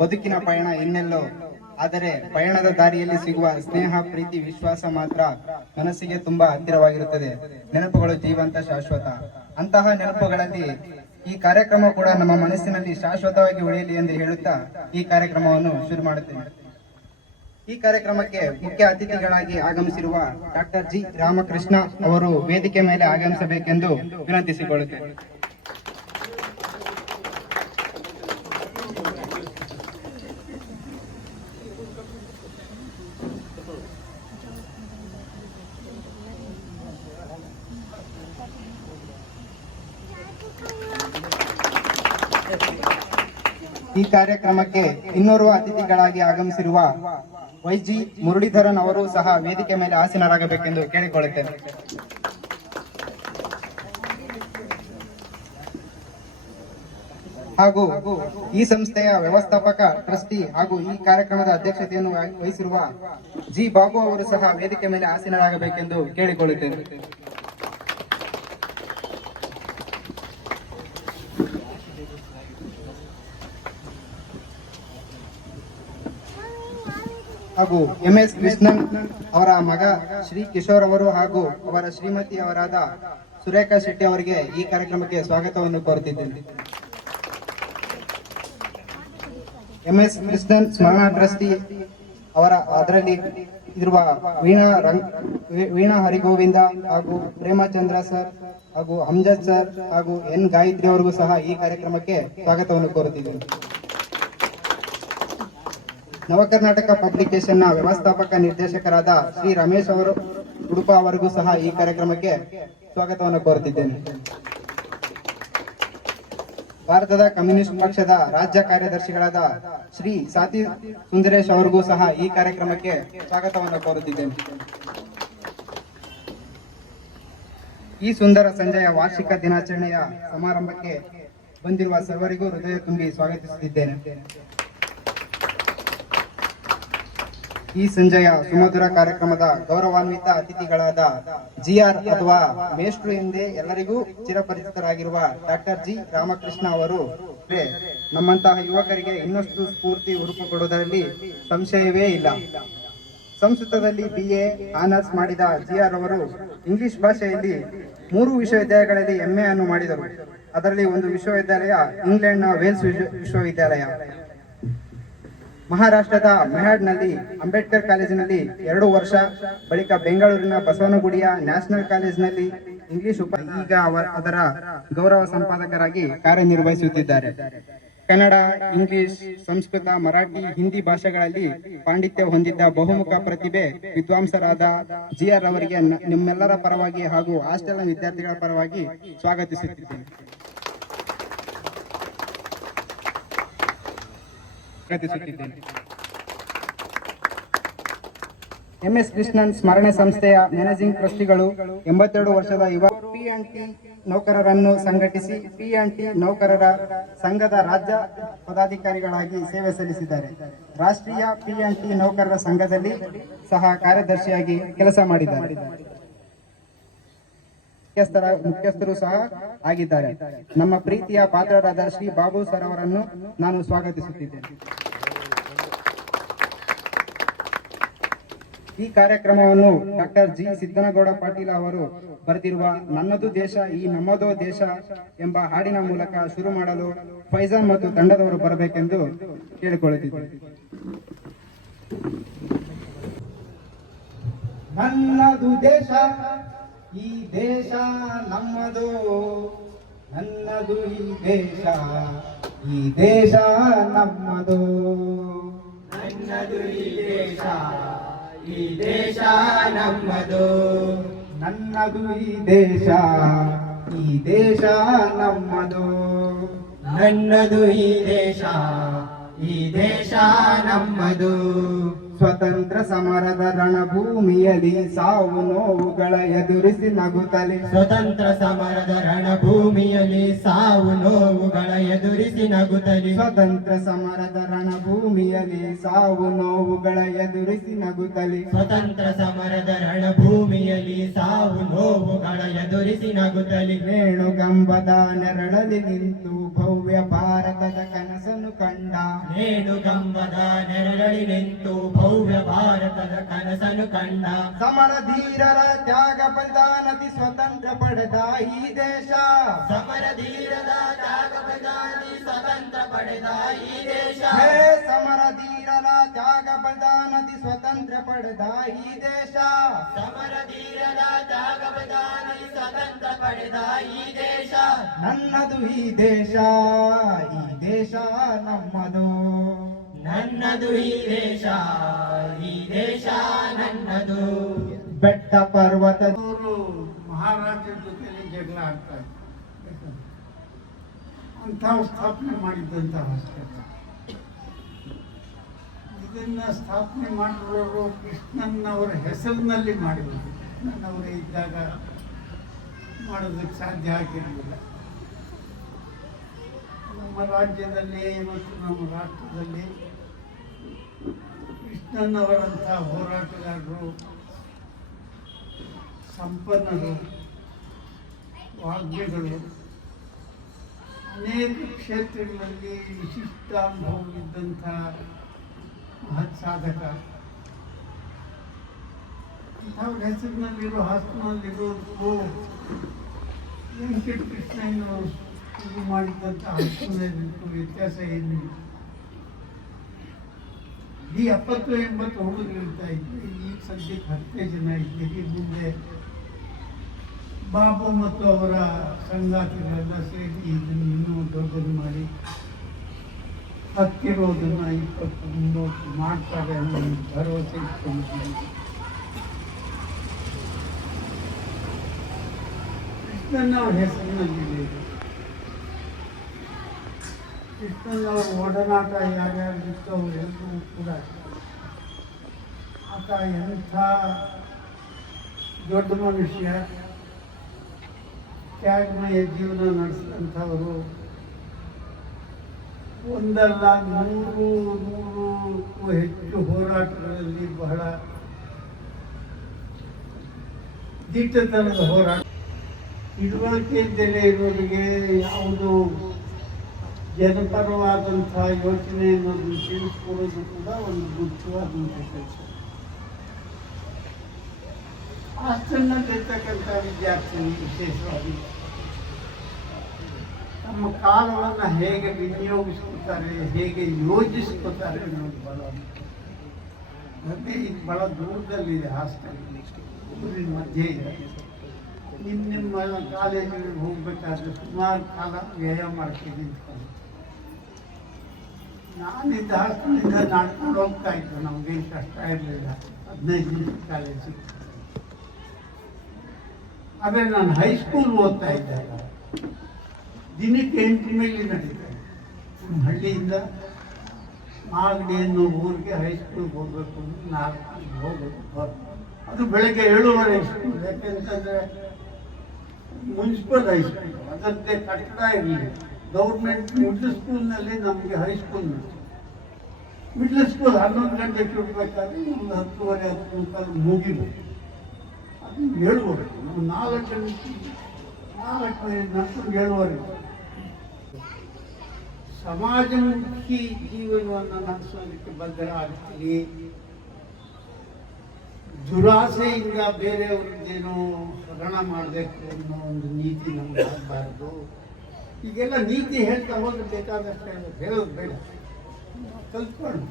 ಬದುಕಿನ ಪಯಣ ಇನ್ನೆಲ್ಲೋ, ಆದರೆ ಪಯಣದ ದಾರಿಯಲ್ಲಿ ಸಿಗುವ ಸ್ನೇಹ, ಪ್ರೀತಿ, ವಿಶ್ವಾಸ ಮಾತ್ರ ಮನಸ್ಸಿಗೆ ತುಂಬಾ ಹತ್ತಿರವಾಗಿರುತ್ತದೆ. ನೆನಪುಗಳು ಜೀವಂತ, ಶಾಶ್ವತ. ಅಂತಹ ನೆನಪುಗಳಲ್ಲಿ ಈ ಕಾರ್ಯಕ್ರಮ ಕೂಡ ನಮ್ಮ ಮನಸ್ಸಿನಲ್ಲಿ ಶಾಶ್ವತವಾಗಿ ಉಳಿಯಲಿ ಎಂದು ಹೇಳುತ್ತಾ ಈ ಕಾರ್ಯಕ್ರಮವನ್ನು ಶುರು ಮಾಡುತ್ತೇನೆ. ಈ ಕಾರ್ಯಕ್ರಮಕ್ಕೆ ಮುಖ್ಯ ಅತಿಥಿಗಳಾಗಿ ಆಗಮಿಸಿರುವ ಡಾಕ್ಟರ್ ಜಿ ರಾಮಕೃಷ್ಣ ಅವರು ವೇದಿಕೆ ಮೇಲೆ ಆಗಮಿಸಬೇಕೆಂದು ವಿನಂತಿಸಿಕೊಳ್ಳುತ್ತೇನೆ. ಈ ಕಾರ್ಯಕ್ರಮಕ್ಕೆ ಇನ್ನೋರ್ವ ಅತಿಥಿಗಳಾಗಿ ಆಗಮಿಸಿರುವ ವೈಜಿ ಮುರಳೀಧರನ್ ಅವರು ಸಹ ವೇದಿಕೆ ಮೇಲೆ ಆಸೀನರಾಗಬೇಕೆಂದು ಕೇಳಿಕೊಳ್ಳುತ್ತೇನೆ. ಹಾಗೂ ಈ ಸಂಸ್ಥೆಯ ವ್ಯವಸ್ಥಾಪಕ ಟ್ರಸ್ಟಿ ಹಾಗೂ ಈ ಕಾರ್ಯಕ್ರಮದ ಅಧ್ಯಕ್ಷತೆಯನ್ನು ವಹಿಸಿರುವ ಜಿ ಬಾಬು ಅವರು ಸಹ ವೇದಿಕೆ ಮೇಲೆ ಆಸೀನರಾಗಬೇಕೆಂದು ಕೇಳಿಕೊಳ್ಳುತ್ತೇನೆ. ಹಾಗೂ MS ಕೃಷ್ಣನ್ ಅವರ ಮಗ ಶ್ರೀ ಕಿಶೋರ್ ಅವರು ಹಾಗೂ ಅವರ ಶ್ರೀಮತಿ ಅವರಾದ ಸುರೇಖಾ ಶೆಟ್ಟಿ ಅವರಿಗೆ ಈ ಕಾರ್ಯಕ್ರಮಕ್ಕೆ ಸ್ವಾಗತವನ್ನು ಕೋರುತ್ತಿದ್ದೇನೆ. MS ಕೃಷ್ಣನ್ ಸ್ಮರಣ ಟ್ರಸ್ಟಿ ಅವರ ಅದರಲ್ಲಿ ಇರುವ ವೀಣಾ ಹರಿಗೋವಿಂದ ಹಾಗೂ ಪ್ರೇಮಚಂದ್ರ ಸರ್ ಹಾಗೂ ಹಮ್ಜದ್ ಸರ್ ಹಾಗೂ N ಗಾಯತ್ರಿ ಅವರಿಗೂ ಸಹ ಈ ಕಾರ್ಯಕ್ರಮಕ್ಕೆ ಸ್ವಾಗತವನ್ನು ಕೋರುತ್ತಿದ್ದೇನೆ. ನವಕರ್ನಾಟಕ ಪಬ್ಲಿಕೇಶನ್ ನ ವ್ಯವಸ್ಥಾಪಕ ನಿರ್ದೇಶಕರಾದ ಶ್ರೀ ರಮೇಶ್ ಅವರು ಉಡುಪ ಅವರಿಗೂ ಸಹ ಈ ಕಾರ್ಯಕ್ರಮಕ್ಕೆ ಸ್ವಾಗತವನ್ನು ಕೋರುತ್ತಿದ್ದೇನೆ. ಭಾರತದ ಕಮ್ಯುನಿಸ್ಟ್ ಪಕ್ಷದ ರಾಜ್ಯ ಕಾರ್ಯದರ್ಶಿಗಳಾದ ಶ್ರೀ ಸಾತಿ ಸುಂದರೇಶ್ ಅವರಿಗೂ ಸಹ ಈ ಕಾರ್ಯಕ್ರಮಕ್ಕೆ ಸ್ವಾಗತವನ್ನು ಕೋರುತ್ತಿದ್ದೇನೆ. ಈ ಸುಂದರ ಸಂಜೆಯ ವಾರ್ಷಿಕ ದಿನಾಚರಣೆಯ ಸಮಾರಂಭಕ್ಕೆ ಬಂದಿರುವ ಸರ್ವರಿಗೂ ಹೃದಯ ತುಂಬಿ ಸ್ವಾಗತಿಸುತ್ತಿದ್ದೇನೆ. ಈ ಸಂಜೆಯ ಸುಮಧುರ ಕಾರ್ಯಕ್ರಮದ ಗೌರವಾನ್ವಿತ ಅತಿಥಿಗಳಾದ GR ಅಥವಾ ಮೇಷ್ಟ್ರು ಎಂದೇ ಎಲ್ಲರಿಗೂ ಚಿರಪರಿಚಿತರಾಗಿರುವ ಡಾಕ್ಟರ್ ಜಿ ರಾಮಕೃಷ್ಣ ಅವರು ನಮ್ಮಂತಹ ಯುವಕರಿಗೆ ಇನ್ನಷ್ಟು ಸ್ಫೂರ್ತಿ ಹುರುಪು ಕೊಡುವುದರಲ್ಲಿ ಸಂಶಯವೇ ಇಲ್ಲ. ಸಂಸ್ಕೃತದಲ್ಲಿ BA ಆನರ್ಸ್ ಮಾಡಿದ GR ಅವರು ಇಂಗ್ಲಿಷ್ ಭಾಷೆಯಲ್ಲಿ 3 ವಿಶ್ವವಿದ್ಯಾಲಯಗಳಲ್ಲಿ MA ಅನ್ನು ಮಾಡಿದರು. ಅದರಲ್ಲಿ ಒಂದು ವಿಶ್ವವಿದ್ಯಾಲಯ ಇಂಗ್ಲೆಂಡ್ನ ವೇಲ್ಸ್ ವಿಶ್ವವಿದ್ಯಾಲಯ. ಮಹಾರಾಷ್ಟ್ರದ ಮೆಹಾಡ್ನಲ್ಲಿ ಅಂಬೇಡ್ಕರ್ ಕಾಲೇಜಿನಲ್ಲಿ 2 ವರ್ಷ, ಬಳಿಕ ಬೆಂಗಳೂರಿನ ಬಸವನಗುಡಿಯ ನ್ಯಾಷನಲ್ ಕಾಲೇಜಿನಲ್ಲಿ ಇಂಗ್ಲಿಷ್ ಈಗ ಅದರ ಗೌರವ ಸಂಪಾದಕರಾಗಿ ಕಾರ್ಯನಿರ್ವಹಿಸುತ್ತಿದ್ದಾರೆ. ಕನ್ನಡ, ಇಂಗ್ಲಿಷ್, ಸಂಸ್ಕೃತ, ಮರಾಠಿ, ಹಿಂದಿ ಭಾಷೆಗಳಲ್ಲಿ ಪಾಂಡಿತ್ಯ ಹೊಂದಿದ್ದ ಬಹುಮುಖ ಪ್ರತಿಭೆ ವಿದ್ವಾಂಸರಾದ GR ಅವರಿಗೆ ನಿಮ್ಮೆಲ್ಲರ ಪರವಾಗಿ ಹಾಗೂ ಹಾಸ್ಟೆಲ್ ವಿದ್ಯಾರ್ಥಿಗಳ ಪರವಾಗಿ ಸ್ವಾಗತಿಸುತ್ತಿದ್ದೇನೆ. MS ಕೃಷ್ಣನ್ ಸ್ಮರಣೆ ಸಂಸ್ಥೆಯ ಮ್ಯಾನೇಜಿಂಗ್ ಟ್ರಸ್ಟಿಗಳು 82 ವರ್ಷದ ಯುವ P&T ನೌಕರರನ್ನು ಸಂಘಟಿಸಿ P&T ನೌಕರರ ಸಂಘದ ರಾಜ್ಯ ಪದಾಧಿಕಾರಿಗಳಾಗಿ ಸೇವೆ ಸಲ್ಲಿಸಿದ್ದಾರೆ. ರಾಷ್ಟ್ರೀಯ P&T ನೌಕರರ ಸಂಘದಲ್ಲಿ ಸಹ ಕಾರ್ಯದರ್ಶಿಯಾಗಿ ಕೆಲಸ ಮಾಡಿದ್ದಾರೆ. ಮುಖ್ಯಸ್ಥರು ಸಹ ಆಗಿದ್ದಾರೆ. ನಮ್ಮ ಪ್ರೀತಿಯ ಪಾತ್ರರಾದ ಶ್ರೀ ಬಾಬು ಸರ್ ಅವರನ್ನು ನಾನು ಸ್ವಾಗತಿಸುತ್ತಿದ್ದೇನೆ. ಈ ಕಾರ್ಯಕ್ರಮವನ್ನು ಡಾಕ್ಟರ್ ಜಿ ಸಿದ್ದನಗೌಡ ಪಾಟೀಲ ಅವರು ಬರೆದಿರುವ ನನ್ನದು ದೇಶ ಈ ನಮ್ಮದೋ ದೇಶ ಎಂಬ ಹಾಡಿನ ಮೂಲಕ ಶುರು ಮಾಡಲು ಫೈಜಾನ್ ಮತ್ತು ತಂಡದವರು ಬರಬೇಕೆಂದು ಕೇಳಿಕೊಳ್ಳುತ್ತಿದ್ದೇನೆ. ನನ್ನದು ದೇಶ ಈ ದೇಶ ನಮ್ಮದು, ನನ್ನದು ಈ ದೇಶ ನಮ್ಮದು, ನನ್ನದು ಈ ದೇಶ ನಮ್ಮದು, ನನ್ನದು ಈ ದೇಶ ನಮ್ಮದು, ನನ್ನದು ಈ ದೇಶ ನಮ್ಮದು. ಸ್ವತಂತ್ರ ಸಮರದ ರಣಭೂಮಿಯಲ್ಲಿ ಸಾವು ನೋವುಗಳ ಎದುರಿಸಿ ನಗುತ್ತಲೇ ಸ್ವತಂತ್ರ ಸಮರದ ರಣಭೂಮಿಯಲ್ಲಿ ಸಾವು ನೋವುಗಳ ಎದುರಿಸಿ ನಗುತ್ತಲಿ ಸ್ವತಂತ್ರ ಸಮರದ ರಣಭೂಮಿಯಲ್ಲಿ ಸಾವು ನೋವುಗಳ ಎದುರಿಸಿ ನಗುತ್ತಲೇ ಸ್ವತಂತ್ರ ಸಮರದ ರಣಭೂಮಿಯಲ್ಲಿ ಸಾವು ನೋವುಗಳ ಎದುರಿಸಿ ನಗುತ್ತಲಿ ವೇಣುಗಂಬದ ನೆರಳಲ್ಲಿ ನಿಂತು ಭವ್ಯ ಭಾರತದ ಕನಸನ್ನು ಕಂಡ ವೇಣುಗಂಬದ ನೆರಳಲ್ಲಿ ನಿಂತು ಭವ್ಯ ಭಾರತದ ಕನಸನ್ನು ಕಂಡ ಸಮರ ಧೀರರ ತ್ಯಾಗ ಬಲಿದಾನದಿ ಸ್ವತಂತ್ರ ಪಡೆದ ಈ ದೇಶ ಸಮರ ಧೀರದ ತ್ಯಾಗ ಬಲಿದಾನದಿ ಸ್ವತಂತ್ರ ಪಡೆದ ಈ ದೇಶ ಹೇ ಸಮರ ಧೀರರ ತ್ಯಾಗ ಬಲಿದಾನದಿ ಸ್ವತಂತ್ರ ಪಡೆದ ಈ ದೇಶ ಸಮರ ಧೀರದ ತ್ಯಾಗ ಬಲಿದಾನದಿ ಸ್ವತಂತ್ರ ಪಡೆದ ಈ ದೇಶ ನನ್ನದು ಈ ದೇಶ ನಮ್ಮದು ನನ್ನದು ಈ ದೇಶ ನನ್ನದು ಬೆಟ್ಟ ಪರ್ವತ ಮಹಾರಾಜರ ಜೊತೆಲಿ ಜಗಳ ಆಗ್ತಾ ಇತ್ತು ಅಂತ ಸ್ಥಾಪನೆ ಮಾಡಿದ್ದಂಥ ಹಾಸ್ಪಿಟಲ್ ಇದನ್ನ ಸ್ಥಾಪನೆ ಮಾಡಿರೋರು ಕೃಷ್ಣನ್ನವರ ಹೆಸರಿನಲ್ಲಿ ಮಾಡಿರೋದು ಕೃಷ್ಣನ್ನವರೇ ಇದ್ದಾಗ ಮಾಡೋದಕ್ಕೆ ಸಾಧ್ಯ ಆಗಿರಲಿಲ್ಲ ನಮ್ಮ ರಾಜ್ಯದಲ್ಲಿ ಮತ್ತು ನಮ್ಮ ರಾಷ್ಟ್ರದಲ್ಲಿ ಕೃಷ್ಣನ್ನವರಂಥ ಹೋರಾಟಗಾರರು ಸಂಪನ್ನರು ವಾಗ್ಮಿಗಳು ಅನೇಕ ಕ್ಷೇತ್ರಗಳಲ್ಲಿ ವಿಶಿಷ್ಟ ಅನುಭವವಿದ್ದಂಥ ಮಹತ್ ಸಾಧಕ ಅಂಥವ್ರ ಹೆಸರಿನಲ್ಲಿರೋ ಹಾಸನಲ್ಲಿರೋದು ವೆಂಕಟ ಕೃಷ್ಣಯ್ಯನವರು ಶುರು ಮಾಡಿದಂಥ ಹಾಸನದಲ್ಲಿಟ್ಟು ವ್ಯತ್ಯಾಸ ಏನಿಲ್ಲ ಈ 70-80 ಹುಡುಗರಿರ್ತಾ ಇದ್ವಿ ಈಗ ಸದ್ಯಕ್ಕೆ 10 ಜನ ಇದ್ದೀರಿ ಮುಂದೆ ಬಾಬು ಮತ್ತು ಅವರ ಸಂಗಾತಿಗಳೆಲ್ಲ ಸೇರಿ ಇದನ್ನು ಇನ್ನೂ ದೊಡ್ಡದು ಮಾಡಿ ಹತ್ತಿರೋದನ್ನು 20-30 ಮಾಡ್ತಾರೆ ಅನ್ನೋ ಭರವಸೆ ಇಟ್ಕೊಂಡಿದ್ದೀವಿ. ಕೃಷ್ಣನ್ನವ್ರ ಹೆಸರಿನಲ್ಲಿದೆ ಕೃಷ್ಣನ್ನವ್ರ ಒಡನಾಟ ಯಾರ್ಯಾರಿತ್ತು ಅವರೆಲ್ಲರೂ ಕೂಡ ಆತ ಎಂಥ ದೊಡ್ಡ ಮನುಷ್ಯ ತ್ಯಾಗಮಯ ಜೀವನ ನಡೆಸಿದಂಥವರು ಒಂದಲ್ಲ 100-100ಕ್ಕೂ ಹೆಚ್ಚು ಹೋರಾಟಗಳಲ್ಲಿ ಬಹಳ ದಿಟ್ಟತನದ ಹೋರಾಟ ತಿಳುವಳಿಕೆಯಿಂದಲೇ ಇರೋರಿಗೆ ಯಾವುದು ಜನಪರವಾದಂಥ ಯೋಚನೆ ಅನ್ನೋದನ್ನು ತಿಳಿಸ್ಕೊಡೋದು ಕೂಡ ಒಂದು ಮುಖ್ಯವಾದಂಥ ಕೆಲಸ. ಹಾಸ್ಟೆಲ್ನಲ್ಲಿರ್ತಕ್ಕಂಥ ವಿದ್ಯಾರ್ಥಿಗಳು ವಿಶೇಷವಾಗಿ ತಮ್ಮ ಕಾಲವನ್ನು ಹೇಗೆ ವಿನಿಯೋಗಿಸ್ಕೊತಾರೆ, ಹೇಗೆ ಯೋಜಿಸ್ಕೊತಾರೆ ಅನ್ನೋದು ಬಹಳ ಮತ್ತೆ ಇದು ಬಹಳ ದೂರದಲ್ಲಿದೆ ಹಾಸ್ಟೆಲ್, ಊರಿನ ಮಧ್ಯೆ ಇದೆ. ನಿಮ್ಮ ಕಾಲೇಜಿಗೆ ಹೋಗ್ಬೇಕಾದ್ರೆ ಸುಮಾರು ಕಾಲ ವ್ಯಯ ಮಾಡ್ತೀನಿ ನಿಂತ್ಕೊಂಡು ನಾನಿದ್ದ ಹಾಸ್ಟೆಲಿಂದ ನಡ್ಕೊಂಡು ಹೋಗ್ತಾ ಇತ್ತು. ನಮಗೇನು ಕಷ್ಟ ಇರಲಿಲ್ಲ, 15 ನಿಮಿಷ ಕಾಲೇಜಿಗೆ. ಆದರೆ ನಾನು ಹೈಸ್ಕೂಲ್ ಓದ್ತಾ ಇದ್ದಾಗ ದಿನಕ್ಕೆ 8 ಮೈಲಿ ನಡೀತಾ ಇದ್ದೆ. ನಮ್ಮ ಹಳ್ಳಿಯಿಂದ ಮಾಗಡಿ ಅನ್ನೋ ಊರಿಗೆ ಹೈಸ್ಕೂಲ್ಗೆ ಹೋಗ್ಬೇಕು ಅಂದ್ರೆ 4 ಹೋಗೋದು. ಅದು ಬೆಳಗ್ಗೆ 7:30 ಸ್ಕೂಲ್. ಯಾಕೆಂತಂದರೆ ಮುನ್ಸಿಪಲ್ ಹೈಸ್ಕೂಲ್, ಅದಕ್ಕೆ ಕಟ್ಟಡ ಇರಲಿಲ್ಲ. ಗೌರ್ಮೆಂಟ್ ಮಿಡ್ಲ್ ಸ್ಕೂಲ್ನಲ್ಲಿ ನಮಗೆ ಹೈಸ್ಕೂಲ್ ಮಿಡ್ಲ್ ಸ್ಕೂಲ್ 11 ಗಂಟೆಗೆ ಬಿಡಬೇಕಾದ್ರೆ ಒಂದು 10:30 ಮುಗಿಬೇಕು. ಅದು 7:30. ನಾವು 4 ಗಂಟೆ 7:30 ಸಮಾಜಮುಖಿ ಜೀವನವನ್ನು ನಡೆಸೋದಕ್ಕೆ ಬದ್ಧರಾಗ್ತೀವಿ. ದುರಾಸೆಯಿಂದ ಬೇರೆಯವ್ರದ್ದೇನೋ ಹರಣ ಮಾಡಬೇಕು ಅನ್ನೋ ಒಂದು ನೀತಿ ನಮ್ಗೆ ಆಗಬಾರ್ದು. ಈಗೆಲ್ಲ ನೀತಿ ಹೇಳ್ತಾ ಹೋದ್ರೆ ಬೇಕಾದಷ್ಟೇ ಹೇಳೋದು ಬೇಡ, ಕಲ್ತ್ಕೊಂಡು.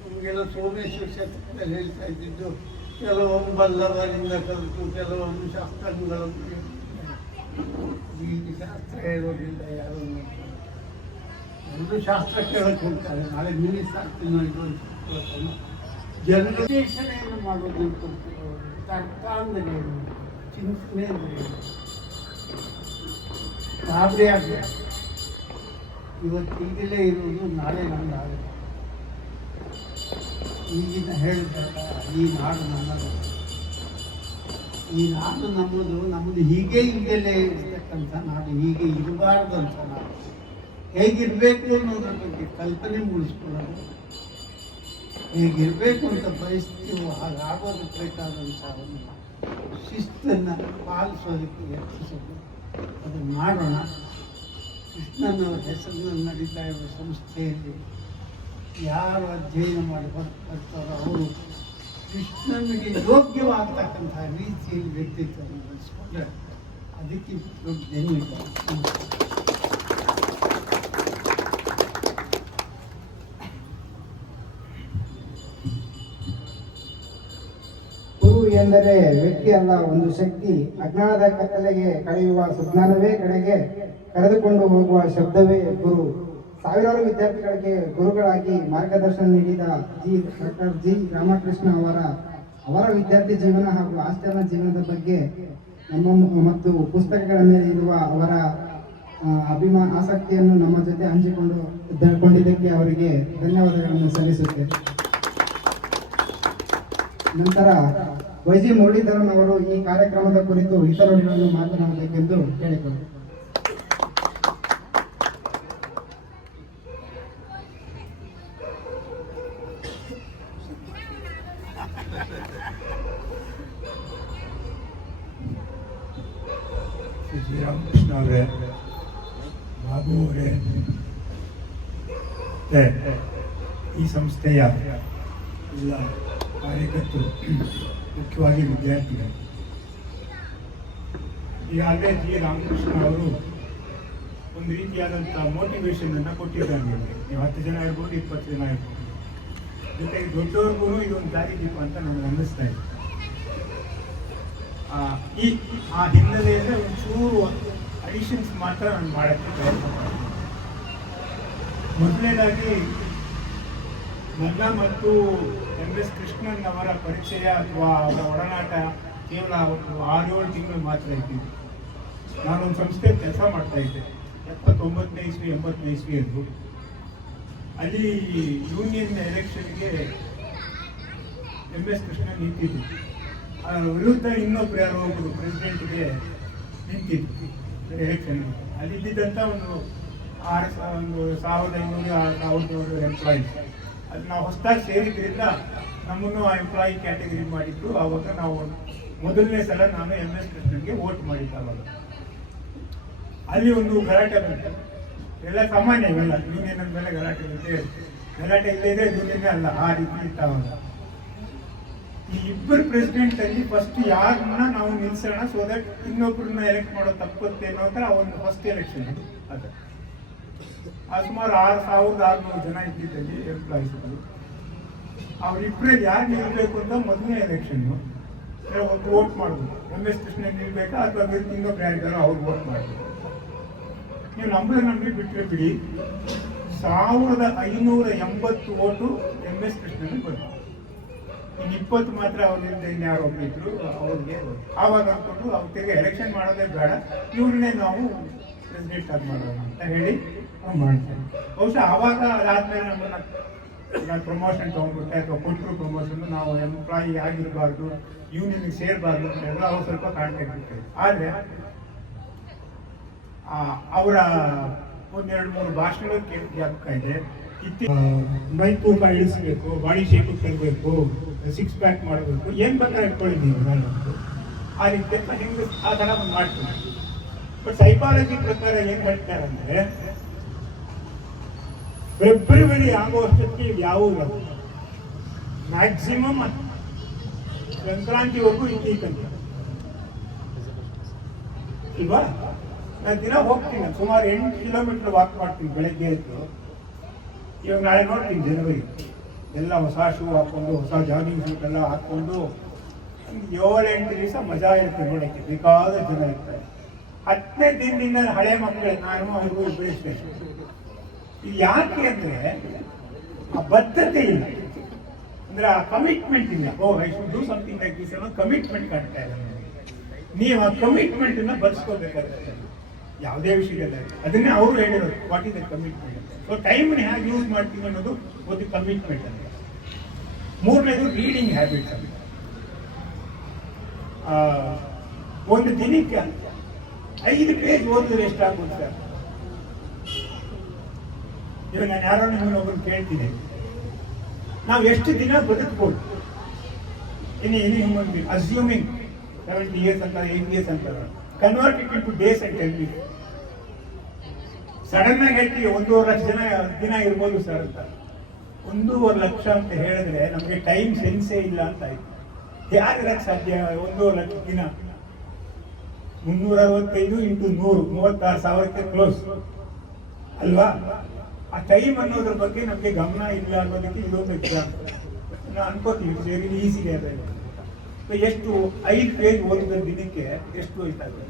ನಮಗೆಲ್ಲ ಸೋಮೇಶ್ವರ ಕ್ಷೇತ್ರದಲ್ಲಿ ಹೇಳ್ತಾ ಇದ್ದಿದ್ದು, ಕೆಲವೊಂದು ಬಲ್ಲವರಿಂದ ಕಲಿತು ಕೆಲವೊಂದು ಶಾಸ್ತ್ರಗಳನ್ನು ಈಗ ಶಾಸ್ತ್ರ ಹೇಳೋದಿಲ್ಲ ಯಾರು. ಒಂದು ಶಾಸ್ತ್ರ ಕೇಳಕ್ಕೆ ಹೋಗ್ತಾರೆ, ನಾಳೆ ಮಿನಿಸ್ ಆಗ್ತೀನೋ ಇದು ಅಂತ ಜನರೇಷಣೆಯನ್ನು ಮಾಡೋದನ್ನು ಕಲ್ತಿರೋ ತರ್ಕ ಅಂದರೆ ಏನು, ಚಿಂತನೆ ಅಂದರೆ ಏನು, ಗಾಬರಿ ಆಗಬೇಕು. ಇವತ್ತು ಈಗಲೇ ಇರುವುದು ನಾಳೆ ನಮ್ಮದಾಗುತ್ತೆ. ಈಗಿನ ಹೇಳಿದಾಗ ಈ ನಾಡು ನಮ್ಮದು, ಈ ನಾಡು ನಮ್ಮದು ಹೀಗೆ ಈಗಲೇ ಇರ್ತಕ್ಕಂಥ ನಾಡು, ಹೀಗೆ ಇರಬಾರ್ದಂಥ ನಾಡು, ಹೇಗಿರಬೇಕು ಅನ್ನೋದ್ರ ಬಗ್ಗೆ ಕಲ್ಪನೆ ಮೂಡಿಸ್ಕೊಳ್ಳೋದು, ಹೇಗಿರಬೇಕು ಅಂತ ಪರಿಸ್ಥಿತಿ ಹಾಗಾಗೋದಕ್ಕೆ ಬೇಕಾದಂಥ ಒಂದು ಶಿಸ್ತನ್ನು ಪಾಲಿಸೋದಕ್ಕೆ ಯತ್ನಿಸೋದು, ಅದನ್ನು ಮಾಡೋಣ. ಕೃಷ್ಣನವರ ಹೆಸರಿನಲ್ಲಿ ನಡೀತಾ ಇರುವ ಸಂಸ್ಥೆಯಲ್ಲಿ ಯಾರು ಅಧ್ಯಯನ ಮಾಡಿ ಬರ್ತಾರೋ ಅವರು ಕೃಷ್ಣನಿಗೆ ಯೋಗ್ಯವಾಗತಕ್ಕಂಥ ರೀತಿಯಲ್ಲಿ ವ್ಯಕ್ತಿತ್ವವನ್ನು ಬೆಳೆಸ್ಕೊಂಡ್ರೆ ಅದಕ್ಕೆ ದೊಡ್ಡ ಏನಿಲ್ಲ. ಗುರು ಎಂದರೆ ವ್ಯಕ್ತಿ ಅಲ್ಲ, ಒಂದು ಶಕ್ತಿ. ಅಜ್ಞಾನದ ಕತ್ತಲೆಗೆ ಕಳೆಯುವ ಸುಜ್ಞಾನವೇ ಕಡೆಗೆ ಕರೆದುಕೊಂಡು ಹೋಗುವ ಶಬ್ದವೇ ಗುರು. ಸಾವಿರಾರು ವಿದ್ಯಾರ್ಥಿಗಳಿಗೆ ಗುರುಗಳಾಗಿ ಮಾರ್ಗದರ್ಶನ ನೀಡಿದ ಡಾಕ್ಟರ್ ಜಿ ರಾಮಕೃಷ್ಣ ಅವರ ವಿದ್ಯಾರ್ಥಿ ಜೀವನ ಹಾಗೂ ಆಶ್ಚರ್ಯ ಜೀವನದ ಬಗ್ಗೆ ಮತ್ತು ಪುಸ್ತಕಗಳ ಮೇಲೆ ಇರುವ ಅವರ ಆಸಕ್ತಿಯನ್ನು ನಮ್ಮ ಜೊತೆ ಹಂಚಿಕೊಂಡಿದ್ದಕ್ಕೆ ಅವರಿಗೆ ಧನ್ಯವಾದಗಳನ್ನು ಸಲ್ಲಿಸುತ್ತೇನೆ. ನಂತರ ವೈಜಿ ಮುರಳೀಧರನ್ ಅವರು ಈ ಕಾರ್ಯಕ್ರಮದ ಕುರಿತು ಇತರರುಗಳನ್ನು ಮಾತನಾಡಬೇಕೆಂದು ಕೇಳಿಕೊಳ್ಳಿ. ಶ್ರೀರಾಮಕೃಷ್ಣ ಅವರೇ, ಬಾಬು ಅವರೇ, ಈ ಸಂಸ್ಥೆಯ ಎಲ್ಲ ಕಾರ್ಯಕರ್ತರು, ಮುಖ್ಯವಾಗಿ ವಿದ್ಯಾರ್ಥಿಗಳು, ಈಗಾಗಲೇ ಜಿ ರಾಮಕೃಷ್ಣ ಅವರು ಒಂದು ರೀತಿಯಾದಂಥ ಮೋಟಿವೇಶನನ್ನು ಕೊಟ್ಟಿದ್ದಾರೆ. ನೀವು 10 ಜನ ಇರ್ಬೋದು, 20 ಜನ ಇರ್ಬೋದು, ಜೊತೆಗೆ ದೊಡ್ಡವ್ರಿಗೂ ಇದೊಂದು ದಾರಿದೀಪ ಅಂತ ನನಗೆ ಅನ್ನಿಸ್ತಾ ಇದೆ. ಆ ಹಿನ್ನೆಲೆಯಲ್ಲಿ ಒಂಚೂರು ಅಡಿಷನ್ಸ್ ಮಾತ್ರ ನಾನು ಮಾಡೋಕ್ಕೆ ಪ್ರಯತ್ನ ಮಾಡ್ತೀನಿ. ಮೊದಲನೇದಾಗಿ ನನ್ನ ಮತ್ತು MS ಕೃಷ್ಣನ್ ಅವರ ಪರಿಚಯ ಅಥವಾ ಅವರ ಒಡನಾಟ ಕೇವಲ ಒಂದು 6-7 ತಿಂಗಳು ಮಾತ್ರ ಇದ್ದಿದ್ದು. ನಾನೊಂದು ಸಂಸ್ಥೆ ಕೆಲಸ ಮಾಡ್ತಾ ಇದ್ದೆ 79ನೇ ಇಸ್ವಿ 80ನೇ ಇಸ್ವಿಯದ್ದು. ಅಲ್ಲಿ ಯೂನಿಯನ್ ಎಲೆಕ್ಷನ್ಗೆ MS ಕೃಷ್ಣನ್ ನಿಂತಿದ್ದು, ವಿರುದ್ಧ ಇನ್ನೊಬ್ರು ಯಾರೋ ಒಬ್ಬರು ಪ್ರೆಸಿಡೆಂಟ್ಗೆ ನಿಂತಿದ್ದು ಎಲೆಕ್ಷನ್. ಅಲ್ಲಿದ್ದಂಥ ಒಂದು 1500-1600 ಎಂಪ್ಲಾಯೀಸ್. ಅದು ನಾವು ಹೊಸದಾಗಿ ಸೇರಿದ್ರಿಂದ ನಮ್ಮನ್ನು ಆ ಎಂಪ್ಲಾಯಿ ಕ್ಯಾಟಗರಿ ಮಾಡಿದ್ದು. ಆವಾಗ ನಾವು ಮೊದಲನೇ ಸಲ ನಾನು MS ಕೃಷ್ಣನ್ಗೆ ವೋಟ್ ಮಾಡಿದ್ದೆ. ಆವಾಗ ಅಲ್ಲಿ ಒಂದು ಗಲಾಟೆ ಬಂತು. ಎಲ್ಲ ಸಾಮಾನ್ಯ, ಇವೆಲ್ಲ ಯೂನಿಯನ್ ಅಂದಮೇಲೆ ಗಲಾಟೆ ಇರುತ್ತೆ. ಗಲಾಟೆ ಇಲ್ಲದೆ ಯೂನಿಯನ್ನೇ ಅಲ್ಲ, ಆ ರೀತಿ ಇರ್ತಾವಾಗ ಈ ಇಬ್ಬರು ಪ್ರೆಸಿಡೆಂಟ್ ಅಲ್ಲಿ ಫಸ್ಟ್ ಯಾರನ್ನ ನಾವು ನಿಲ್ಸೋಣ, ಸೊ ದಟ್ ಇನ್ನೊಬ್ಬರನ್ನ ಎಲೆಕ್ಟ್ ಮಾಡೋ ತಪ್ಪುತ್ತೆ ಅನ್ನೋ ಥರ ಒಂದು ಫಸ್ಟ್ ಎಲೆಕ್ಷನ್ ಅದು. ಸುಮಾರು 6600 ಜನ ಇದ್ದಿದ್ದಲ್ಲಿ ಎಂಪ್ಲಾಯೀಸ್ಗಳು. ಅವರಿಬ್ಬರಲ್ಲಿ ಯಾರು ನಿಲ್ಬೇಕು ಅಂತ ಮೊದಲನೇ ಎಲೆಕ್ಷನ್ನು ಒಬ್ಬರು ವೋಟ್ ಮಾಡೋದು, MS ಕೃಷ್ಣನ್ ನಿಲ್ಬೇಕಾ ಅಥವಾ ಇನ್ನೊಬ್ರು ಯಾರಿದ್ದಾರೋ ಅವ್ರು ವೋಟ್ ಮಾಡಬೇಕು. ನೀವು ನಂಬಿ ಬಿಟ್ಟರೆ ಬಿಡಿ, 1580 ವೋಟು MS ಕೃಷ್ಣನಿಗೆ ಬಂತು. ಇನ್ನು 20 ಮಾತ್ರ ಅವ್ರಿಂದ ಇನ್ಯಾರೋ ಒಬ್ಬರಿದ್ರು, ಅವ್ರಿಗೆ ಆವಾಗ ಅಂದ್ಕೊಂಡು ಅವ್ರು ತಿರ್ಗಿ ಎಲೆಕ್ಷನ್ ಮಾಡೋದೇ ಬೇಡ, ಇವ್ರನ್ನೇ ನಾವು ಪ್ರೆಸಿಡೆಂಟ್ ಆಗಿ ಮಾಡೋಣ ಅಂತ ಹೇಳಿ ಮಾಡ್ತೇವೆ. ಬಹುಶಃ ಆವಾಗ ಅದಾದ್ಮೇಲೆ ನಮ್ಮನ್ನು ಪ್ರಮೋಷನ್ ತೊಗೊಂಡ್ಬಿಟ್ಟೆ ಅಥವಾ ಕೊಟ್ಟರು ಪ್ರಮೋಷನ್, ನಾವು ಎಂಪ್ಲಾಯಿ ಆಗಿರಬಾರ್ದು, ಯೂನಿಯನ್ಗೆ ಸೇರಬಾರ್ದು ಅಂತ ಹೇಳಿದ್ರೆ ಅವ್ರು ಸ್ವಲ್ಪ ಕಾಂಟ್ಯಾಕ್ಟ್ ಇರ್ತೇವೆ. ಆದರೆ ಅವರ 1-2-3 ಭಾಷಣಗಳು ಜ್ಞಾಪಕ ಇದೆ. ಮೈ ತೂಕ ಇಳಿಸ್ಬೇಕು, ಬಾಡಿ ಶೇಪ್ ತರಬೇಕು, 6 ಪ್ಯಾಕ್ ಮಾಡಬೇಕು, ಏನು ಬೇಕಾದ್ರೆ ಇಟ್ಕೊಂಡಿದ್ದೀವಿ ನಾನು ಆ ರೀತಿ ಹೆಂಗೆ ಆ ಥರ ಒಂದು ಮಾಡ್ತೀನಿ. ಬಟ್ ಸೈಕಾಲಜಿ ಪ್ರಕಾರ ಏನು ಹೇಳ್ತಾರೆ ಅಂದರೆ, ಫೆಬ್ರವರಿ ಆಗೋಷ್ಟಕ್ಕೆ ಯಾವುವು ಮ್ಯಾಕ್ಸಿಮಮ್ ಸಂಕ್ರಾಂತಿವರೆಗೂ ಇದ್ದೀಕಂತ ಇಲ್ವಾ? ನಾನು ದಿನ ಹೋಗ್ತೀನಿ, ಸುಮಾರು 8 ಕಿಲೋಮೀಟರ್ ವಾಕ್ ಮಾಡ್ತೀನಿ ಬೆಳಗ್ಗೆ ಎದ್ದು. ಇವಾಗ ನಾಳೆ ನೋಡ್ತೀನಿ ಜನವರಿ ಎಲ್ಲ ಹೊಸ ಶೂ ಹಾಕ್ಕೊಂಡು, ಹೊಸ ಜಾಗಿಂಗ್ ಶೂಟ್ ಎಲ್ಲ ಹಾಕ್ಕೊಂಡು 7-8 ದಿವಸ ಮಜಾ ಇರುತ್ತೆ ನೋಡೋಕ್ಕೆ, ಬೇಕಾದ ಜನ ಇರ್ತಾರೆ. 10ನೇ ದಿನದಿಂದ ಹಳೆ ಮಕ್ಕಳು, ನಾನು ಅವ್ರಿಗೂ ಇಬ್ಬರು ಇದು ಯಾಕೆ ಅಂದರೆ ಆ ಬದ್ಧತೆ ಇಲ್ಲ, ಅಂದರೆ ಆ ಕಮಿಟ್ಮೆಂಟ್ ಇಲ್ಲ. I should do something like this ಅನ್ನೋ ಕಮಿಟ್ಮೆಂಟ್ ಕಾಣ್ತಾ ಇಲ್ಲ. ನೀವು ಆ ಕಮಿಟ್ಮೆಂಟನ್ನು ಬರ್ಸ್ಕೋಬೇಕಾಗುತ್ತೆ. ಯಾವುದೇ ವಿಷಯದಲ್ಲಿ ಅದನ್ನೇ ಅವರು ಹೇಳಿರೋದು what is the commitment. So ಟೈಮ್ನ ಹೇಗೆ ಯೂಸ್ ಮಾಡ್ತೀವಿ ಅನ್ನೋದು ಒಂದು ಕಮಿಟ್ಮೆಂಟ್ ಅಂತ. ಮೂರನೇದು ರೀಡಿಂಗ್ ಹ್ಯಾಬಿಟ್ಸ್ ಅಂತ. ಒಂದು ದಿನಕ್ಕೆ 5 ಪೇಜ್ ಓದಿದ್ರೆ ಎಷ್ಟಾಗ್ಬೋದು ಸರ್? ಇವಾಗ ನಾನು ಯಾರೋ ನಿಮ್ಮನ್ನೊಬ್ಬರು ಕೇಳ್ತೀನಿ, ನಾವು ಎಷ್ಟು ದಿನ ಬದುಕ್ಬೋದು any human being, assuming 70 years ಅಂತ 80 years ಅಂತ, convert it into days and tell me. Sudden ಆಗಿ ಹೇಳ್ತೀವಿ 1.5 ಲಕ್ಷ ದಿನ ಇರ್ಬೋದು ಸರ್ ಅಂತ. 1.5 ಲಕ್ಷ ಅಂತ ಹೇಳಿದ್ರೆ ನಮಗೆ ಟೈಮ್ ಸೆನ್ಸೇ ಇಲ್ಲ ಅಂತ ಆಯ್ತು. ಯಾರಿರಕ್ಕೆ ಸಾಧ್ಯ 1.5 ಲಕ್ಷ ದಿನ? 365 ಇಂಟು 100 36,000ಕ್ಕೆ ಕ್ಲೋಸ್ ಅಲ್ವಾ? ಆ ಟೈಮ್ ಅನ್ನೋದ್ರ ಬಗ್ಗೆ ನಮಗೆ ಗಮನ ಇಲ್ಲ ಅನ್ನೋದಕ್ಕೆ ಇದೊಂದು ಎಕ್ಸಾಂಪಲ್. ನಾವು ಅನ್ಕೋತೀವಿ ವೆರಿ ಈಸಿಗೆ ಅದರಲ್ಲಿ. ಎಷ್ಟು 5 ಪೇಜ್ ಓದಿದ ದಿನಕ್ಕೆ ಎಷ್ಟು ಹೋಯ್ತಾಗುತ್ತೆ?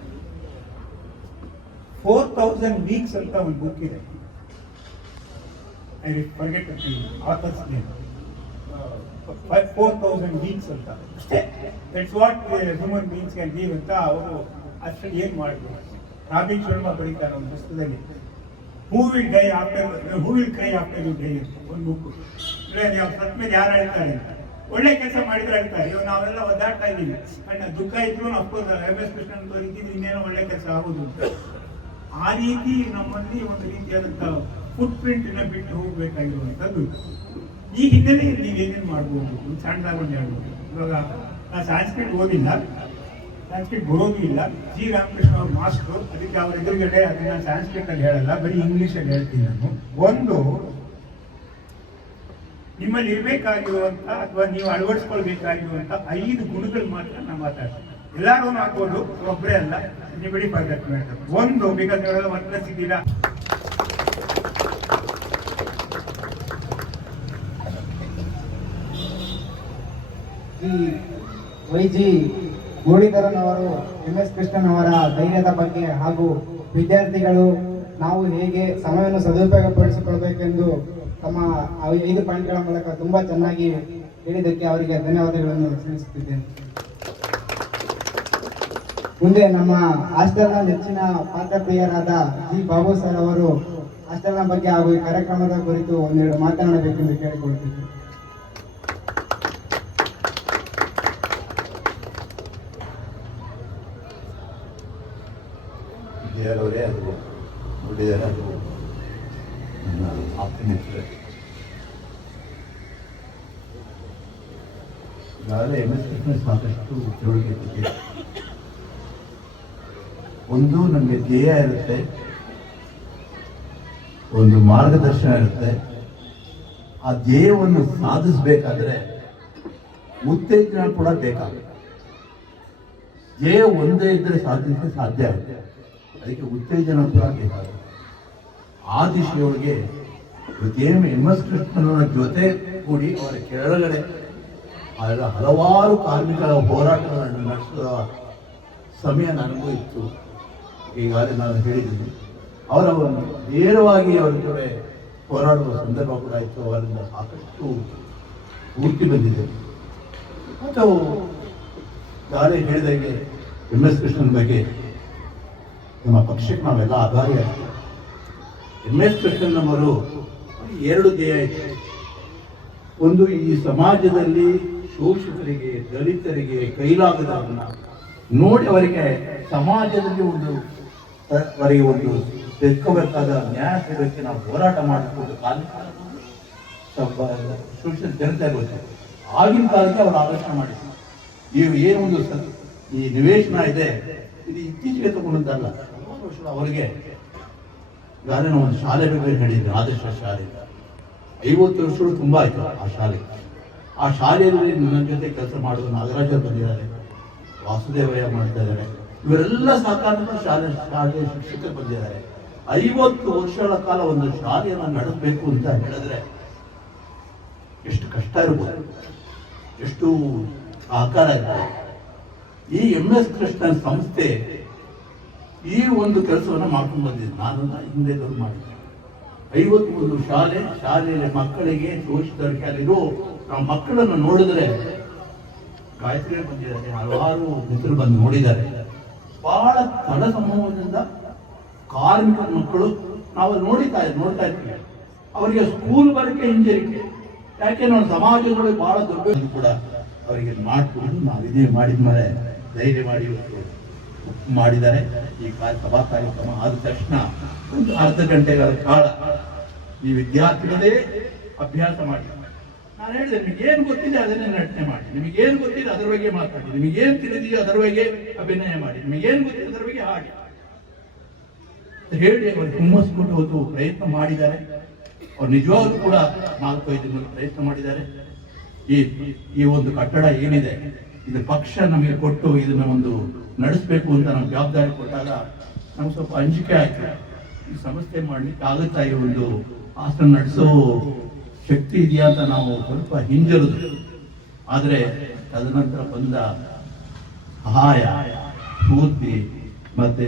4000 ವೀಕ್ಸ್ ಅಂತ ಒಂದು ಬುಕ್ ಇದೆ. I forget author's name. 4000 weeks ಅಂತ ಅಷ್ಟೇ. That's what human beings can leave ಅಂತ ಅವರು ಅಷ್ಟೇ ಏನು ಮಾಡಬೇಕು. ರಾಬಿನ್ ಶರ್ಮಾ ಬರೀತಾರೆ ಒಂದು ಪುಸ್ತಕದಲ್ಲಿ, who will cry after you die ಅಂತ ಒಂದು ಬುಕ್. ನೀವು ಸತ್ ಮೇಲೆ ಯಾರು ಹೇಳ್ತಾರೆ ಅಂತ, ಒಳ್ಳೆ ಕೆಲಸ ಮಾಡಿದ್ರೆ ಹೇಳ್ತಾರೆ. ಇವಾಗ ನಾವೆಲ್ಲ ಒದ್ದಾಡ್ತಾ ಇದ್ದೀವಿ, ದುಃಖ ಇದ್ರು ಅಫ್ಕೋರ್ಸ್ MS ಕೃಷ್ಣನ್ ಬರೀತಿದ್ದು ಇನ್ನೇನೋ ಒಳ್ಳೆ ಕೆಲಸ ಆಗೋದು ಅಂತ. ಆ ರೀತಿ ನಮ್ಮಲ್ಲಿ ಒಂದು ರೀತಿಯಾದಂಥ ಫುಟ್ ಪ್ರಿಂಟ್ನ ಬಿಟ್ಟು ಹೋಗಬೇಕಾಗಿರುವಂಥದ್ದು. ಈ ಹಿನ್ನೆಲೆಯಲ್ಲಿ ನೀವೇನೇನು ಮಾಡ್ಬೋದು ಸಣ್ಣದಾಗಿ ಒಂದು ಹೇಳ್ಬೋದು. ಇವಾಗ ನಾನು ಸಂಸ್ಕೃತ ಓದಿಲ್ಲ, ಸಂಸ್ಕೃತ ಬರೋದು ಇಲ್ಲ. ಜಿ ರಾಮಕೃಷ್ಣ ಅವ್ರ ಮಾಸ್ಟ್ರು, ಅದಕ್ಕೆ ಅವ್ರ ಎದುರುಗಡೆ ಅದನ್ನ ಸಂಸ್ಕೃತದಲ್ಲಿ ಹೇಳಲ್ಲ, ಬರೀ ಇಂಗ್ಲೀಷಲ್ಲಿ ಹೇಳ್ತೀನಿ ನಾನು. ಒಂದು, ನಿಮ್ಮಲ್ಲಿ ಇರಬೇಕಾಗಿರುವಂಥ ಅಥವಾ ನೀವು ಅಳವಡಿಸ್ಕೊಳ್ಬೇಕಾಗಿರುವಂಥ 5 ಗುಣಗಳು ಮಾತ್ರ ನಾವು ಮಾತಾಡ್ತೀವಿ. ಎಲ್ಲರೂ ಹಾಕೋದು ಒಬ್ಬರೇ ಅಲ್ಲ, ನಿಬಡಿ ಪದ್ಧತಿ ಮಾಡ್ತಾರೆ. ಒಂದು, ಬಿಕಾಸ್ ಅವರೆಲ್ಲ ವರ್ತಿಸಿದ್ದೀರಾ. ಈ ವೈಜಿ ಗೋಳಿಧರನ್ ಅವರು MS ಕೃಷ್ಣನ್ ಅವರ ಧೈರ್ಯದ ಬಗ್ಗೆ ಹಾಗೂ ವಿದ್ಯಾರ್ಥಿಗಳು ನಾವು ಹೇಗೆ ಸಮಯವನ್ನು ಸದುಪಯೋಗಪಡಿಸಿಕೊಳ್ಬೇಕೆಂದು ತಮ್ಮ 5 ಪಾಯಿಂಟ್ಗಳ ಮೂಲಕ ತುಂಬಾ ಚೆನ್ನಾಗಿ ಹೇಳಿದ್ದಕ್ಕೆ ಅವರಿಗೆ ಧನ್ಯವಾದಗಳನ್ನು ಸಲ್ಲಿಸುತ್ತಿದ್ದೇನೆ. ಮುಂದೆ ನಮ್ಮ ಹಾಸ್ಟೆಲ್ನ ನೆಚ್ಚಿನ ಪಾತ್ರಪ್ರಿಯರಾದ ಜಿ ಬಾಬು ಸರ್ ಅವರು ಹಾಸ್ಟೆಲ್ನ ಬಗ್ಗೆ ಹಾಗೂ ಈ ಕಾರ್ಯಕ್ರಮದ ಕುರಿತು ಒಂದೆರಡು ಮಾತನಾಡಬೇಕೆಂದು ಕೇಳಿಕೊಳ್ಳುತ್ತಿದ್ದರು. ವಿದ್ಯಾರವರೇ ಅದು ನುಡಿದರೆ ಅದು ನನ್ನ ಆಪ್ತಮಿತ್ರ. ಈಗಾಗಲೇ MS ಕೃಷ್ಣ ಸಾಕಷ್ಟು ತಿಳುವಳಿಕೆ ಕೊಟ್ಟಿದೆ. ಒಂದು, ನಮಗೆ ಧ್ಯೇಯ ಇರುತ್ತೆ, ಒಂದು ಮಾರ್ಗದರ್ಶನ ಇರುತ್ತೆ. ಆ ಧ್ಯೇಯವನ್ನು ಸಾಧಿಸಬೇಕಾದ್ರೆ ಉತ್ತೇಜನ ಕೂಡ ಬೇಕಾಗುತ್ತೆ. ಧ್ಯೇಯ ಒಂದೇ ಇದ್ದರೆ ಸಾಧಿಸಲು ಸಾಧ್ಯ ಆಗುತ್ತೆ, ಅದಕ್ಕೆ ಉತ್ತೇಜನ ಕೂಡ ಬೇಕಾಗುತ್ತೆ. ಆ ದಿಶೆಯೊಳಗೆ ಇವತ್ತೇನು MS ಕೃಷ್ಣನ ಜೊತೆ ಕೂಡಿ ಅವರ ಕೆಳಗಡೆ ಹಲವಾರು ಕಾರ್ಮಿಕರ ಹೋರಾಟಗಳನ್ನು ನಡೆಸುವ ಸಮಯ ನನಗೂ ಇತ್ತು. ಈಗಾಗಲೇ ನಾನು ಹೇಳಿದ್ದೀನಿ, ಅವರ ನೇರವಾಗಿ ಅವರ ಜೊತೆ ಹೋರಾಡುವ ಸಂದರ್ಭ ಕೂಡ ಇತ್ತು. ಅವರಿಂದ ಸಾಕಷ್ಟು ಸ್ಫೂರ್ತಿ ಬಂದಿದೆ. ಮತ್ತು ಈಗಾಗಲೇ ಹೇಳಿದಾಗೆ MS ಕೃಷ್ಣನ ಬಗ್ಗೆ ನಮ್ಮ ಪಕ್ಷಕ್ಕೆ ನಾವೆಲ್ಲ ಆಭಾರಿಯಾಗಿದ್ದೀವಿ. MS ಕೃಷ್ಣನವರು 2 ಧ್ಯೇಯ ಇತ್ತು. ಒಂದು, ಈ ಸಮಾಜದಲ್ಲಿ ಶೋಷಿತರಿಗೆ, ದಲಿತರಿಗೆ, ಕೈಲಾಗದವರನ್ನ ನೋಡಿ ಅವರಿಗೆ ಸಮಾಜದಲ್ಲಿ ಅವರಿಗೆ ಒಂದು ತೆಕ್ಕಬೇಕಾದ ನ್ಯಾಯ ಸಿಗೋಕ್ಕೆ ನಾವು ಹೋರಾಟ ಮಾಡಿಕೊಂಡು ಶೋಷಿತ ಜನತೆ ಗೊತ್ತು. ಆಗಿನ ಕಾಲಕ್ಕೆ ಅವರು ಆಲೋಚನೆ ಮಾಡಿದ್ರು. ನೀವು ಏನೊಂದು ಈ ನಿವೇಶನ ಇದೆ, ಇದು ಇತ್ತೀಚೆಗೆ ತಗೊಂಡದ್ದಲ್ಲ. ಅವರಿಗೆ ಈಗಾಗಲೇ ನಾವು ಒಂದು ಶಾಲೆ ಬಗ್ಗೆ ಹೇಳಿದ್ರು, ಆದರ್ಶ ಶಾಲೆ. 50 ವರ್ಷಗಳು ತುಂಬ ಆಯಿತು ಆ ಶಾಲೆ. ಆ ಶಾಲೆಯಲ್ಲಿ ನನ್ನ ಜೊತೆ ಕೆಲಸ ಮಾಡೋದು ನಾಗರಾಜ ಬಂದಿದ್ದಾರೆ, ವಾಸುದೇವಯ್ಯ ಮಾಡ್ತಾ ಇದ್ದಾರೆ. ಇವರೆಲ್ಲ ಸಾಕಾರದ ಶಾಲೆ ಶಿಕ್ಷಕರು ಬಂದಿದ್ದಾರೆ. 50 ವರ್ಷಗಳ ಕಾಲ ಒಂದು ಶಾಲೆಯನ್ನು ನಡೆಸಬೇಕು ಅಂತ ಹೇಳಿದ್ರೆ ಎಷ್ಟು ಕಷ್ಟ ಇರ್ಬೋದು, ಎಷ್ಟು ಆಕಾರ ಇರ್ಬೋದು. ಈ MS ಕೃಷ್ಣನ್ ಸಂಸ್ಥೆ ಈ ಒಂದು ಕೆಲಸವನ್ನು ಮಾಡ್ಕೊಂಡು ಬಂದಿದೆ. ನಾನು ಹಿಂದೆ ಮಾಡಿದ್ದೆ. 51 ಶಾಲೆಯಲ್ಲಿ ಮಕ್ಕಳಿಗೆ ಶೋಷಿತರಿಗೆ ಅಲ್ಲಿರೋ ನಾವು ಮಕ್ಕಳನ್ನು ನೋಡಿದ್ರೆ, ಗಾಯತ್ರಿ ಬಂದಿದ್ದಾರೆ, ಹಲವಾರು ಮಿತ್ರರು ಬಂದು ನೋಡಿದ್ದಾರೆ. ಬಹಳ ತಡ ಸಂಭವದಿಂದ ಕಾರ್ಮಿಕ ಮಕ್ಕಳು ನಾವು ನೋಡ್ತಾ ಇರ್ತೀವಿ. ಅವರಿಗೆ ಸ್ಕೂಲ್ ಬರಕ್ಕೆ ಹಿಂಜರಿಕೆ. ಯಾಕೆ ನಾವು ಸಮಾಜದೊಳಗೆ ಬಹಳ ದೊಡ್ಡ ಕೂಡ ಅವರಿಗೆ ಮಾಡಿಕೊಂಡು ನಾವು ಇದೇ ಮಾಡಿದ್ಮೇಲೆ ಧೈರ್ಯ ಮಾಡಿ ಇವತ್ತು ಮಾಡಿದ್ದಾರೆ. ಈ ಸಭಾ ಕಾರ್ಯಕ್ರಮ ಆದ ತಕ್ಷಣ ಒಂದು ಅರ್ಧ ಗಂಟೆಗಳ ಕಾಲ ಈ ವಿದ್ಯಾರ್ಥಿಗಳೇ ಅಭ್ಯಾಸ ಮಾಡಿ. ನಾನು ಹೇಳಿದೆ, ನಿಮಗೇನು ಗೊತ್ತಿದೆ ಅದನ್ನೇ ನಟನೆ ಮಾಡಿ, ನಿಮಗೇನು ಗೊತ್ತಿದೆ ಅದರ ಬಗ್ಗೆ ಮಾತಾಡಿ, ನಿಮಗೇನು ತಿಳಿದಿದೆಯೋ ಅದರ ಬಗ್ಗೆ ಅಭಿನಯ ಮಾಡಿ, ನಿಮಗೇನು ಗೊತ್ತಿದೆ ಅದರ ಬಗ್ಗೆ ಹಾಗೆ ಹೇಳಿ ಅವರು ಹುಮ್ಮಸ್ಕೊಂಡು ಹೋದು ಪ್ರಯತ್ನ ಮಾಡಿದ್ದಾರೆ. ಅವ್ರು ನಿಜವಾಗ್ಲೂ ಕೂಡ 4-5 ದಿನ ಪ್ರಯತ್ನ ಮಾಡಿದ್ದಾರೆ. ಈ ಒಂದು ಕಟ್ಟಡ ಏನಿದೆ ಇದು ಪಕ್ಷ ನಮಗೆ ಕೊಟ್ಟು ಇದನ್ನ ಒಂದು ನಡೆಸಬೇಕು ಅಂತ ನಮ್ಗೆ ಜವಾಬ್ದಾರಿ ಕೊಟ್ಟಾಗ ನಮ್ಗೆ ಸ್ವಲ್ಪ ಅಂಜಿಕೆ ಆಯ್ತು. ಈ ಸಂಸ್ಥೆ ಮಾಡ್ಲಿಕ್ಕೆ ಆಗುತ್ತಾ, ಈ ಒಂದು ಆಸನ ನಡೆಸೋ ಶಕ್ತಿ ಇದೆಯಾ ಅಂತ ನಾವು ಸ್ವಲ್ಪ ಹಿಂಜರಿದ್ರು. ಆದರೆ ತದನಂತರ ಬಂದ ಸಹಾಯ, ಸ್ಫೂರ್ತಿ ಮತ್ತೆ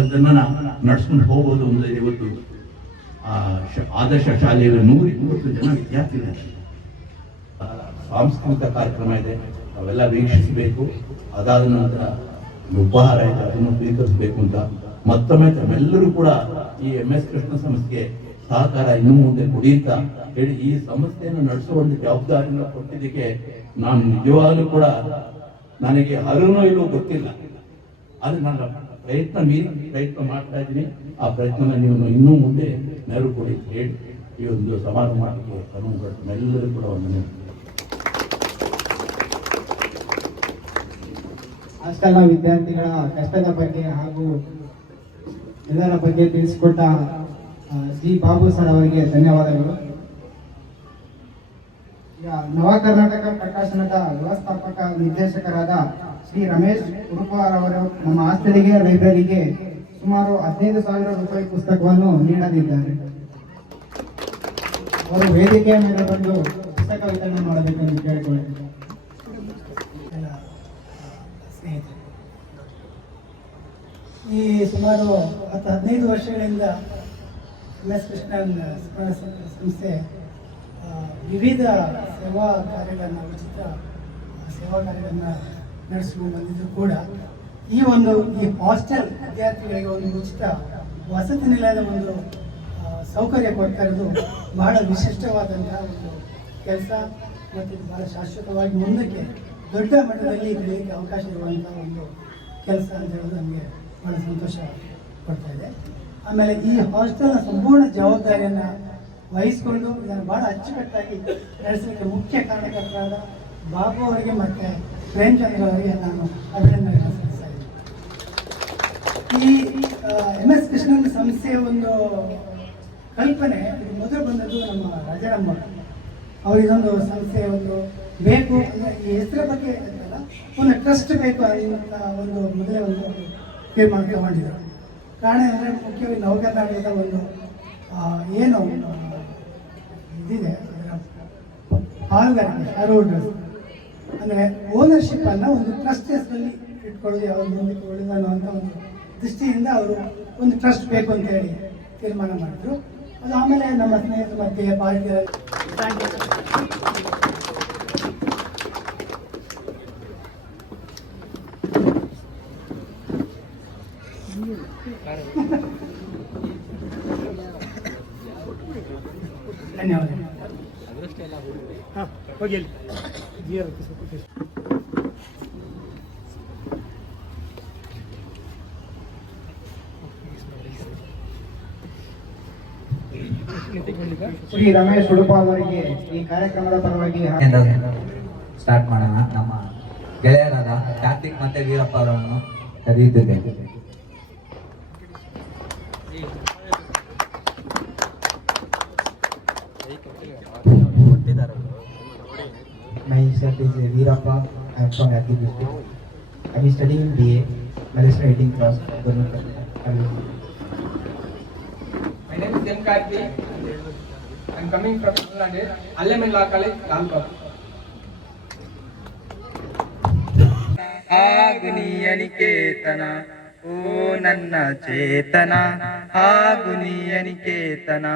ಅದನ್ನ ನಡ್ಸ್ಕೊಂಡು ಹೋಗೋದು ಅಂದ್ರೆ ಇವತ್ತು ಆದರ್ಶ ಶಾಲೆಯಲ್ಲಿ 120 ಜನ ವಿದ್ಯಾರ್ಥಿಗಳಿದ್ದಾರೆ. ಸಾಂಸ್ಕೃತಿಕ ಕಾರ್ಯಕ್ರಮ ಇದೆ, ಅವೆಲ್ಲ ವೀಕ್ಷಿಸಬೇಕು. ಅದಾದ ನಂತರ ಉಪಹಾರ ಇದೆ, ಅದನ್ನು ಸ್ವೀಕರಿಸಬೇಕು ಅಂತ ಮತ್ತೊಮ್ಮೆ ತಮ್ಮೆಲ್ಲರೂ ಕೂಡ ಈ MS ಕೃಷ್ಣ ಸಂಸ್ಥೆಗೆ ಸಹಕಾರ ಇನ್ನೂ ಮುಂದೆ ಕೊಡಿ ಅಂತ ಹೇಳಿ ಈ ಸಂಸ್ಥೆಯನ್ನು ನಡೆಸುವ ಒಂದು ಜವಾಬ್ದಾರಿಯನ್ನು ಕೊಟ್ಟಿದ್ದಕ್ಕೆ ನಾನು ನಿಜವಾಗ್ಲೂ ಕೂಡ ನನಗೆ ಅರುಣೋ ಇಲ್ಲೋ ಗೊತ್ತಿಲ್ಲ, ಆದ್ರೆ ನನ್ನ ಪ್ರಯತ್ನ ಮಾಡ್ತಾ ಇದ್ದೀನಿ. ಆ ಪ್ರಯತ್ನ ನೀವು ಇನ್ನೂ ಮುಂದೆ ನೆರವು ಕೊಡಿ ಹೇಳಿ ಈ ಒಂದು ಸಮಾರಂಭ ಮಾಡಲಿಕ್ಕೆ ಅನುವು ಎಲ್ಲರೂ ಕೂಡ ಒಂದು ಹಾಸ್ಟೆಲ್ನ ವಿದ್ಯಾರ್ಥಿಗಳ ಕಷ್ಟದ ಬಗ್ಗೆ ಹಾಗೂ ಎಲ್ಲರ ಬಗ್ಗೆ ತಿಳಿಸಿಕೊಟ್ಟ ಜಿ ಬಾಬು ಸರ್ ಅವರಿಗೆ ಧನ್ಯವಾದಗಳು. ಈಗ ನವ ಕರ್ನಾಟಕ ಪ್ರಕಾಶನದ ವ್ಯವಸ್ಥಾಪಕ ನಿರ್ದೇಶಕರಾದ ಶ್ರೀ ರಮೇಶ್ ಉಡುಪಾರ್ ಅವರು ನಮ್ಮ ಹಾಸ್ಟೆಲಿಗೆ ಲೈಬ್ರರಿಗೆ ಸುಮಾರು 15,000 ರೂಪಾಯಿ ಪುಸ್ತಕವನ್ನು ನೀಡಲಿದ್ದಾರೆ. ಅವರು ವೇದಿಕೆಯ ಮೇಲೆ ಬಂದು ಪುಸ್ತಕ ವಿತರಣೆ ಮಾಡಬೇಕೆಂದು ಕೇಳಿಕೊಳ್ಳುತ್ತಾರೆ. ಈ ಸುಮಾರು 10-15 ವರ್ಷಗಳಿಂದ MS ಕೃಷ್ಣನ್ ಸ್ಮರಣ ಸಂಸ್ಥೆ ವಿವಿಧ ಸೇವಾ ಕಾರ್ಯಗಳನ್ನು, ಉಚಿತ ಸೇವಾ ಕಾರ್ಯಗಳನ್ನು ನಡೆಸ್ಕೊಂಡು ಬಂದಿದ್ದು ಕೂಡ ಈ ಹಾಸ್ಟೆಲ್ ವಿದ್ಯಾರ್ಥಿಗಳಿಗೆ ಒಂದು ಉಚಿತ ವಸತಿ ನಿಲಯದ ಒಂದು ಸೌಕರ್ಯ ಕೊಡ್ತಾ ಇರೋದು ಬಹಳ ವಿಶಿಷ್ಟವಾದಂತಹ ಒಂದು ಕೆಲಸ ಮತ್ತು ಬಹಳ ಶಾಶ್ವತವಾಗಿ ಮುಂದಕ್ಕೆ ದೊಡ್ಡ ಮಟ್ಟದಲ್ಲಿ ಬೆಳೆಯಲಿಕ್ಕೆ ಅವಕಾಶ ಇರುವಂತಹ ಒಂದು ಕೆಲಸ ಅಂತ ಹೇಳೋದು ನಮಗೆ ಬಹಳ ಸಂತೋಷ ಕೊಡ್ತಾ ಇದೆ. ಆಮೇಲೆ ಈ ಹಾಸ್ಟೆಲ್ನ ಸಂಪೂರ್ಣ ಜವಾಬ್ದಾರಿಯನ್ನು ವಹಿಸಿಕೊಂಡು ಇದನ್ನು ಬಹಳ ಅಚ್ಚುಕಟ್ಟಾಗಿ ನಡೆಸಲಿಕ್ಕೆ ಮುಖ್ಯ ಕಾರಣಕರ್ತರಾದ ಬಾಬು ಅವರಿಗೆ ಮತ್ತು ಪ್ರೇಮಚಂದ್ರ ಅವರಿಗೆ ನಾನು ಅಭಿನಂದನೆ ಸಲ್ಲಿಸ್ತಾ ಇದ್ದೀನಿ. ಈ MS ಕೃಷ್ಣನ್ ಸಂಸ್ಥೆಯ ಒಂದು ಕಲ್ಪನೆ ಇದು ಮೊದಲು ಬಂದದ್ದು ನಮ್ಮ ರಾಜಾರಾಮ್ ಅವರು ಇದೊಂದು ಸಂಸ್ಥೆ ಒಂದು ಬೇಕು ಅಂದರೆ ಈ ಹೆಸರ ಬಗ್ಗೆ ಅಂತಲ್ಲ, ಒಂದು ಟ್ರಸ್ಟ್ ಬೇಕು ಅಂತ ಒಂದು ಮೊದಲೇ ಒಂದು ತೀರ್ಮಾನ ತಗೊಂಡಿದ್ದರು. ಕಾರಣ ಅಂದರೆ ಮುಖ್ಯವಾಗಿ ನವಕರ್ನಾಟಕದ ಒಂದು ಏನು ಇದಿದೆ ಅದರ ಪಾಲುಗಾರಿಕೆ ಶಾರೋಲ್ಡರ್ಸ್ ಅಂದರೆ ಓನರ್ಶಿಪ್ಪನ್ನು ಒಂದು ಟ್ರಸ್ಟ್ ಹೆಸರಲ್ಲಿ ಇಟ್ಕೊಳ್ಳೋದು ಯಾವುದು ಮುಂದಕ್ಕೆ ಒಳ್ಳೆಯದು ಅನ್ನುವಂಥ ಒಂದು ದೃಷ್ಟಿಯಿಂದ ಅವರು ಒಂದು ಟ್ರಸ್ಟ್ ಬೇಕು ಅಂತ ಹೇಳಿ ತೀರ್ಮಾನ ಮಾಡಿದ್ರು. ಅದು ಆಮೇಲೆ ನಮ್ಮ ಸ್ನೇಹಿತರ ಮಧ್ಯೆ ಪಾರ್ಟಿಗಳಲ್ಲಿ ಧನ್ಯವಾದ. ಹೋಗಿ ಶ್ರೀ ರಮೇಶ್ ಉಡುಪಾಲ್ ಅವರಿಗೆ ಈ ಕಾರ್ಯಕ್ರಮದ ಪರವಾಗಿ ಸ್ಟಾರ್ಟ್ ಮಾಡೋಣ. ನಮ್ಮ ಗೆಳೆಯರಾದ ಕಾರ್ತಿಕ್ ಮತ್ತೆ ವೀರಪ್ಪ ಅವರನ್ನು ಕರೆಯುತ್ತಿದ್ದೇನೆ. Myself is Veerappa. I am from Yadgir district. I am studying in BA, Malaysian Writing class. My name is M. Karthi. I am coming from Tamil Nadu, Allaman Law College, Lamkot. ಆಗುನಿಯನಿಕೇತನ ಓ ನನ್ನ ಚೇತನ, ಆಗುನಿಯನಿಕೇತನ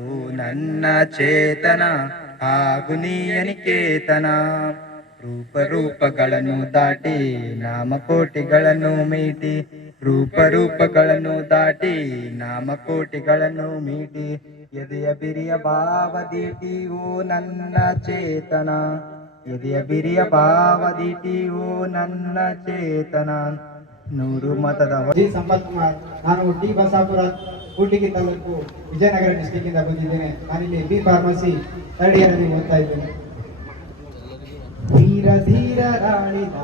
ಓ ನನ್ನ ಚೇತನ, ಆಗುನಿಯನಿಕೇತನ. ರೂಪಗಳನ್ನು ದಾಟಿ ನಾಮಕೋಟಿಗಳನ್ನು ಮೀಟಿ ರೂಪಗಳನ್ನು ದಾಟಿ ನಾಮಕೋಟಿಗಳನ್ನು ಮೀಟಿ ಎದೆಯ ಬಿರಿಯ ಭಾವದೀಟಿ ಓ ನನ್ನ ಚೇತನ, ಎದೆಯ ಬಿರಿಯ ಭಾವದೀಟಿ ಓ ನನ್ನ ಚೇತನ. 100 ಮತದ ಜಿ ಸಂಪತ್ ಕುಮಾರ್. ನಾನು ಟಿ ಬಸಾಪುರ, ಕೂಡ್ಲಿಗಿ ತಾಲೂಕು, ವಿಜಯನಗರ ಡಿಸ್ಟಿಕ್ ಇಂದ ಬಂದಿದ್ದೇನೆ. ನಾನಿಲ್ಲಿ ಬಿ ಫಾರ್ಮಸಿ 3rd ಇಯರ್ ಅಲ್ಲಿ ಓದ್ತಾ ಇದ್ದೇನೆ. ಧೀರ ಧೀರರಾಳಿದ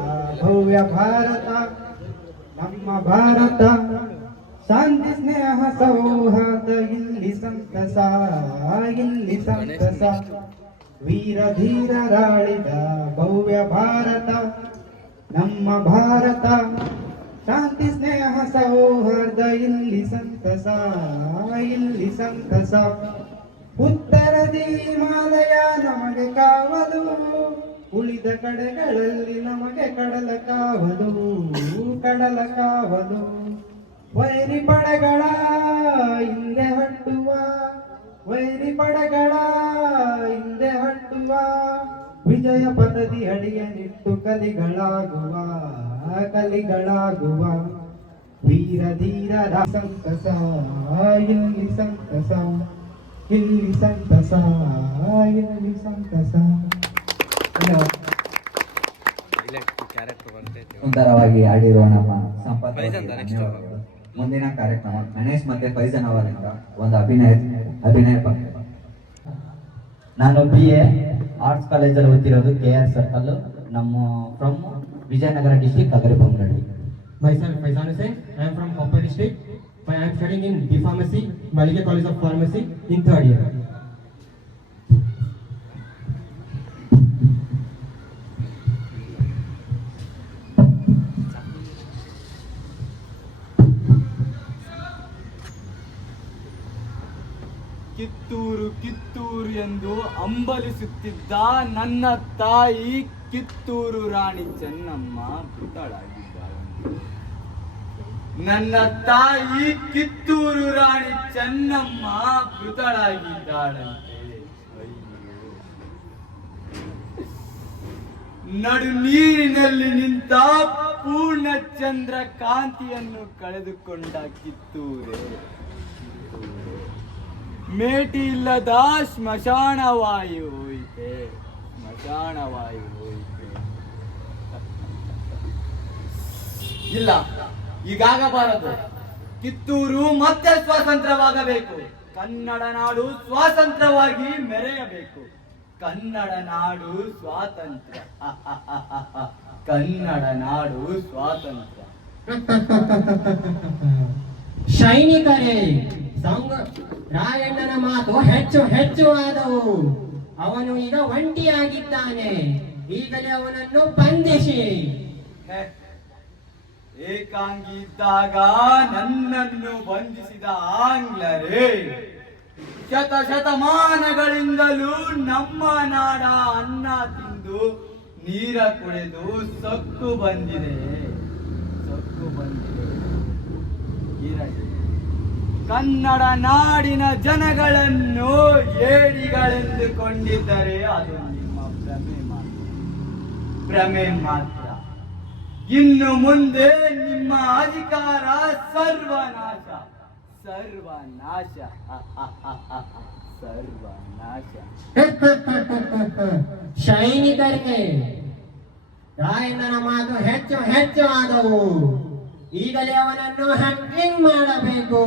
ಭವ್ಯ ಭಾರತ ನಮ್ಮ ಭಾರತ, ಶಾಂತಿ ಸ್ನೇಹ ಸೌಹಾರ್ದ ಇಲ್ಲಿ ಸಂತಸ, ಇಲ್ಲಿ ಸಂತಸ. ವೀರ ಧೀರರಾಳಿದ ಭವ್ಯ ಭಾರತ ನಮ್ಮ ಭಾರತ, ಶಾಂತಿ ಸ್ನೇಹ ಸೌಹಾರ್ದ ಇಲ್ಲಿ ಸಂತಸ, ಇಲ್ಲಿ ಸಂತಸ. ಉತ್ತರದಿ ಹಿಮಾಲಯ ನಮಗೆ ಕಾವಲು, ಉಳಿದ ಕಡೆಗಳಲ್ಲಿ ನಮಗೆ ಕಡಲ ಕಾವಲು, ಕಡಲ ಕಾವಲು. ವೈರಿ ಪಡೆಗಳ ಹಿಂದೆ ಹಟ್ಟುವ, ವೈರಿ ಪಡೆಗಳ ಹಿಂದೆ ಹಟ್ಟುವ, ವಿಜಯ ಪದದಿ ಅಡಿಯನಿಟ್ಟು ಕಲಿಗಳಾಗುವ, ಕಲಿಗಳಾಗುವ. ವೀರ ಧೀರರ ಸಂತಸ, ಇಲ್ಲಿ ಸಂತಸ, ಇಲ್ಲಿ ಸಂತಸ, ಇಲ್ಲಿ ಸಂತಸ. ಸುಂದರವಾಗಿ ಆಡಿರುವ ನಮ್ಮ ಸಂಪತ್ ಧನ್ಯವಾದಗಳು. ಮುಂದಿನ ಕಾರ್ಯಕ್ರಮ ಗಣೇಶ್ ಮತ್ತೆ ಫೈಜನ್ ಅವರಿಂದ ಒಂದು ಅಭಿನಯ ಪಂಕ್ತಿ. ನಾನು BA ಆರ್ಟ್ಸ್ ಕಾಲೇಜಲ್ಲಿ ಓದ್ತಿರೋದು KR ಸರ್ಕಲ್, ನಮ್ಮ from Vijayanagara district, Hagaribommanahalli. Myself Faizan Hussain. I am from Koppal district. I am studying in B Pharmacy, Malike College of Pharmacy in 3rd year. Kittur Kittur ಎಂದು ಅಂಬಲಿಸುತ್ತಿದ್ದ ನನ್ನ ತಾಯಿ ಕಿತ್ತೂರು ರಾಣಿ ಚೆನ್ನಮ್ಮ ಮೃತಳಾಗಿದ್ದಾಳೆ. ನನ್ನ ತಾಯಿ ಕಿತ್ತೂರು ರಾಣಿ ಚೆನ್ನಮ್ಮ ಮೃತಳಾಗಿದ್ದಾಳಂತೆ. ನಡು ನೀರಿನಲ್ಲಿ ನಿಂತ ಪೂರ್ಣಚಂದ್ರ ಕಾಂತಿಯನ್ನು ಕಳೆದುಕೊಂಡ ಕಿತ್ತೂರೇ, ಮೇಟಿ ಇಲ್ಲದ ಸ್ಮಶಾನವಾಯು ಹೋಯಿತೆ, ಸ್ಮಶಾನವಾಯು ಹೋಯಿತೆ. ಇಲ್ಲ, ಈಗಾಗಬಾರದು. ಕಿತ್ತೂರು ಮತ್ತೆ ಸ್ವಾತಂತ್ರ್ಯವಾಗಬೇಕು. ಕನ್ನಡ ನಾಡು ಸ್ವಾತಂತ್ರ್ಯವಾಗಿ ಮೆರೆಯಬೇಕು. ಕನ್ನಡ ನಾಡು ಸ್ವಾತಂತ್ರ್ಯ, ಕನ್ನಡ ನಾಡು ಸ್ವಾತಂತ್ರ್ಯ. ಸೈನಿಕರೇ, ರಾಯಣ್ಣನ ಮಾತು ಹೆಚ್ಚು ಹೆಚ್ಚು ಆದವು. ಅವನು ಈಗ ಒಂಟಿಯಾಗಿದ್ದಾನೆ. ಈಗಲೇ ಅವನನ್ನು ಬಂಧಿಸಿ. ಏಕಾಂಗಿ ಇದ್ದಾಗ ನನ್ನನ್ನು ಬಂಧಿಸಿದ ಆಂಗ್ಲರೇ, ಶತಮಾನಗಳಿಂದಲೂ ನಮ್ಮ ನಾಡ ಅನ್ನ ತಿಂದು ನೀರ ಕುಡಿದು ಸೊಕ್ಕು ಬಂದಿದೆ, ಸೊಕ್ಕು ಬಂದಿದೆ. ಕನ್ನಡ ನಾಡಿನ ಜನಗಳನ್ನು ಏಡಿಗಳೆಂದುಕೊಂಡಿದ್ದರೆ ಅದು ನಿಮ್ಮ ಭ್ರಮೆ ಮಾತ್ರ, ಭ್ರಮೆ ಮಾತ್ರ. ಇನ್ನು ಮುಂದೆ ನಿಮ್ಮ ಅಧಿಕಾರ ಸರ್ವನಾಶ, ಸರ್ವನಾಶ, ಸರ್ವನಾಶ. ಸೈನಿಕರಿಗೆ, ರಾಯಣ್ಣನ ಮಾತು ಹೆಚ್ಚು ಹೆಚ್ಚು ಆದವು. ಈಗಲೇ ಅವನನ್ನು ಹ್ಯಾಂಗ್ಲಿಂಗ್ ಮಾಡಬೇಕು.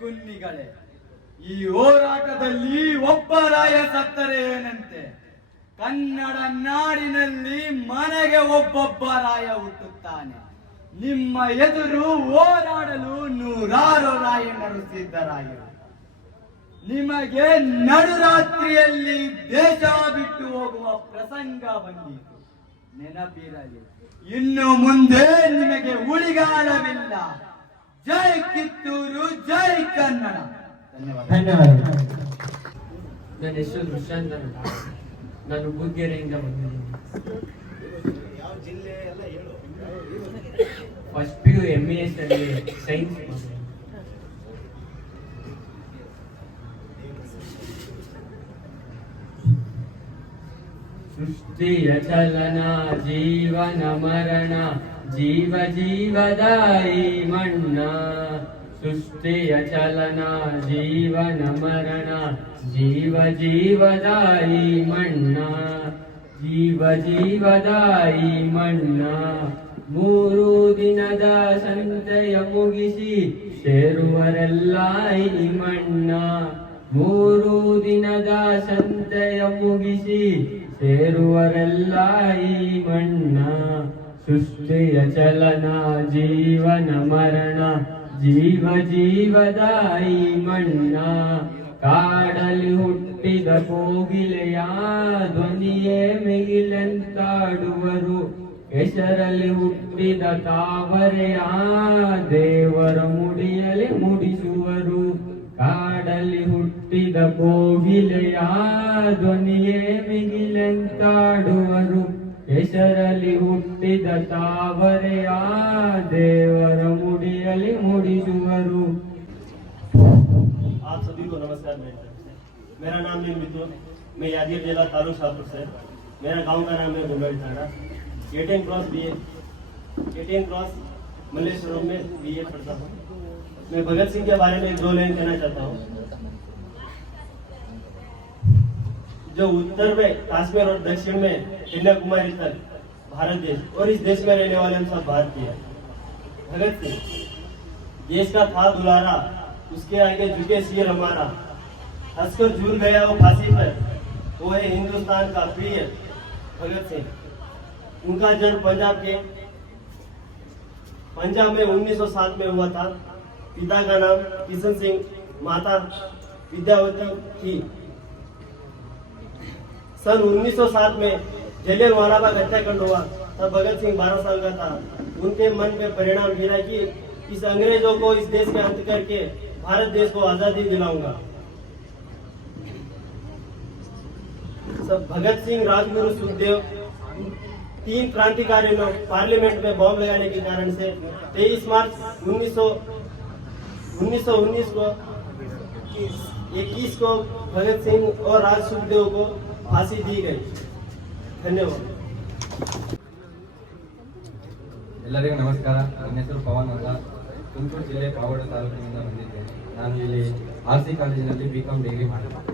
ಕುನ್ನಿಗಳೇ, ಈ ಹೋರಾಟದಲ್ಲಿ ಒಬ್ಬ ರಾಯ ಸತ್ತರೆ ಏನಂತೆ? ಕನ್ನಡ ನಾಡಿನಲ್ಲಿ ಮನೆಗೆ ಒಬ್ಬೊಬ್ಬ ರಾಯ ಹುಟ್ಟುತ್ತಾನೆ. ನಿಮ್ಮ ಎದುರು ಹೋರಾಡಲು 100 ರಾಯಣ್ಣರು ಸಿದ್ಧರಾಗಿರು. ನಿಮಗೆ ನಡುರಾತ್ರಿಯಲ್ಲಿ ದೇಶ ಬಿಟ್ಟು ಹೋಗುವ ಪ್ರಸಂಗ ಬಂದಿತು, ನೆನಪಿರಲಿ. ಇನ್ನು ಮುಂದೆ ನಿಮಗೆ ಉಳಿಗಾಲವಿಲ್ಲ. ಜೈ ಕಿತ್ತೂರು, ಜೈ ಕನ್ನಡ. ಧನ್ಯವಾದ. ನನ್ನ ಹೆಸರು ದುಷ್ಯಂತ. ನಾನು ಬುದ್ಗೆರೆಯಿಂದ ಬಂದಿದ್ದೀನಿ. ಫಸ್ಟ್ PU MES ಅಲ್ಲಿ ಸೈನ್ಸ್. ಸೃಷ್ಟಿಯ ಚಲನ, ಜೀವನ ಮರಣ, ಜೀವ ಜೀವದಾಯಿ ಮಣ್ಣ ಸೃಷ್ಟಿಯ ಚಲನ ಜೀವನ ಮರಣ ಜೀವ ಜೀವದಾಯಿ ಮಣ್ಣ ಜೀವ ಜೀವದಾಯಿ ಮಣ್ಣ 3 ದಿನದ ಸಂತೆಯ ಮುಗಿಸಿ ಸೇರುವರೆಲ್ಲ ಈ ಮಣ್ಣ 3 ದಿನದ ಸಂತೆಯ ಮುಗಿಸಿ ಸೇರುವರೆಲ್ಲ ಈ ಮಣ್ಣ ಸೃಷ್ಟಿಯ ಚಲನ ಜೀವನ ಮರಣ ಜೀವ ಜೀವದಾಯಿ ಮಣ್ಣ ಕಾಡಲಿ ಹುಟ್ಟಿದ ಕೋಗಿಲೆಯ ಧ್ವನಿಯೇ ಮಿಗಿಲೆಂತಾಡುವರು ಕೆಸರಲ್ಲಿ ಹುಟ್ಟಿದ ತಾವರೆಯ ದೇವರ ಮುಡಿಯಲಿ ಮುಡಿಸುವರು ಕಾಡಲಿ ಹುಟ್ಟಿದ ಕೋಗಿಲೆಯ ಧ್ವನಿಯೇ ಮಿಗಿಲೆಂತಾಡುವರು ಕೆಸರಲ್ಲಿ ಹುಟ್ಟಿದ ತಾವರೆಯ ದೇವರ ಮುಡಿಯಲಿ ಮುಡಿಸುವರು. आप सभी को नमस्कार। मेरा नाम है मिथुन, मैं यादगिर जिला तालुक शाहपुर से। मेरा गांव का नाम है गुंडोड़ी थाना। 18 क्रॉस मल्लेश्वरम में BA पढ़ता हूँ। मैं भगत सिंह के बारे में 2 लाइन कहना चाहता हूँ। जो उत्तर में काश्मीर और दक्षिण में कन्याकुमारी तक भारत देश और इस देश में रहने वाले हम सब भारतीय। भगत सिंह देश का था दुलारा, उसके आगे झुके सिर हमारा, हंसकर झूल गया वो फांसी पर, वो है हिंदुस्तान का प्रिय भगत सिंह। उनका जन्म पंजाब में 1907 में हुआ था। पिता का नाम किशन सिंह, माता विद्यावती थी। सन 1907 में जलियांवाला बाग हत्याकांड हुआ, तब भगत सिंह 12 साल का था। उनके मन में परिणाम गिरा कि इस अंग्रेजों को इस देश के अंत करके भारत देश को आजादी दिलाऊंगा। सब भगत सिंह, राजगुरु, सुखदेव 3 क्रांतिकारियों ने पार्लियामेंट में बॉम्ब लगाने के कारण से 23 मार्च 1919 को 21 को भगत सिंह और राज सुखदेव को फांसी दी गई। धन्यवाद। ಎಲ್ಲರಿಗೂ ನಮಸ್ಕಾರ. ನನ್ನ ಹೆಸರು ಪವನ್ ಅಂತ, ತುಮಕೂರು ಜಿಲ್ಲೆ ಪಾವಗಡ ತಾಲೂಕಿನಿಂದ ಬಂದಿದ್ದೇನೆ. ನಾನು ಇಲ್ಲಿ RC ಕಾಲೇಜಿನಲ್ಲಿ BCom ಡಿಗ್ರಿ ಮಾಡಿದ್ದೇನೆ.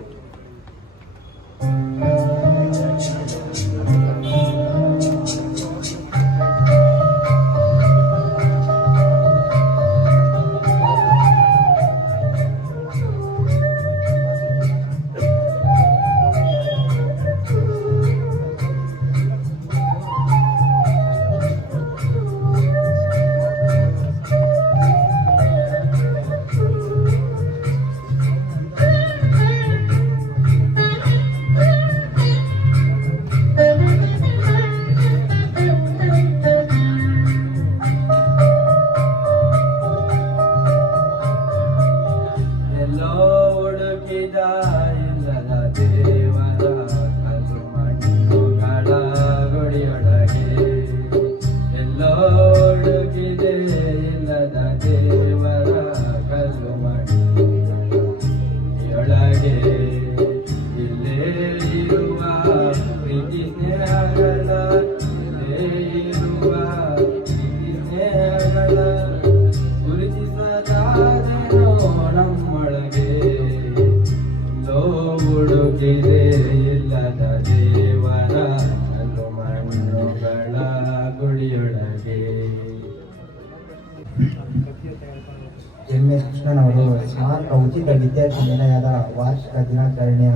MS ಕೃಷ್ಣನವರು ಸ್ಮಾರಕ ಉಚಿತ ವಿದ್ಯಾರ್ಥಿ ನಿಲಯದ ವಾರ್ಷಿಕ ದಿನಾಚರಣೆಯ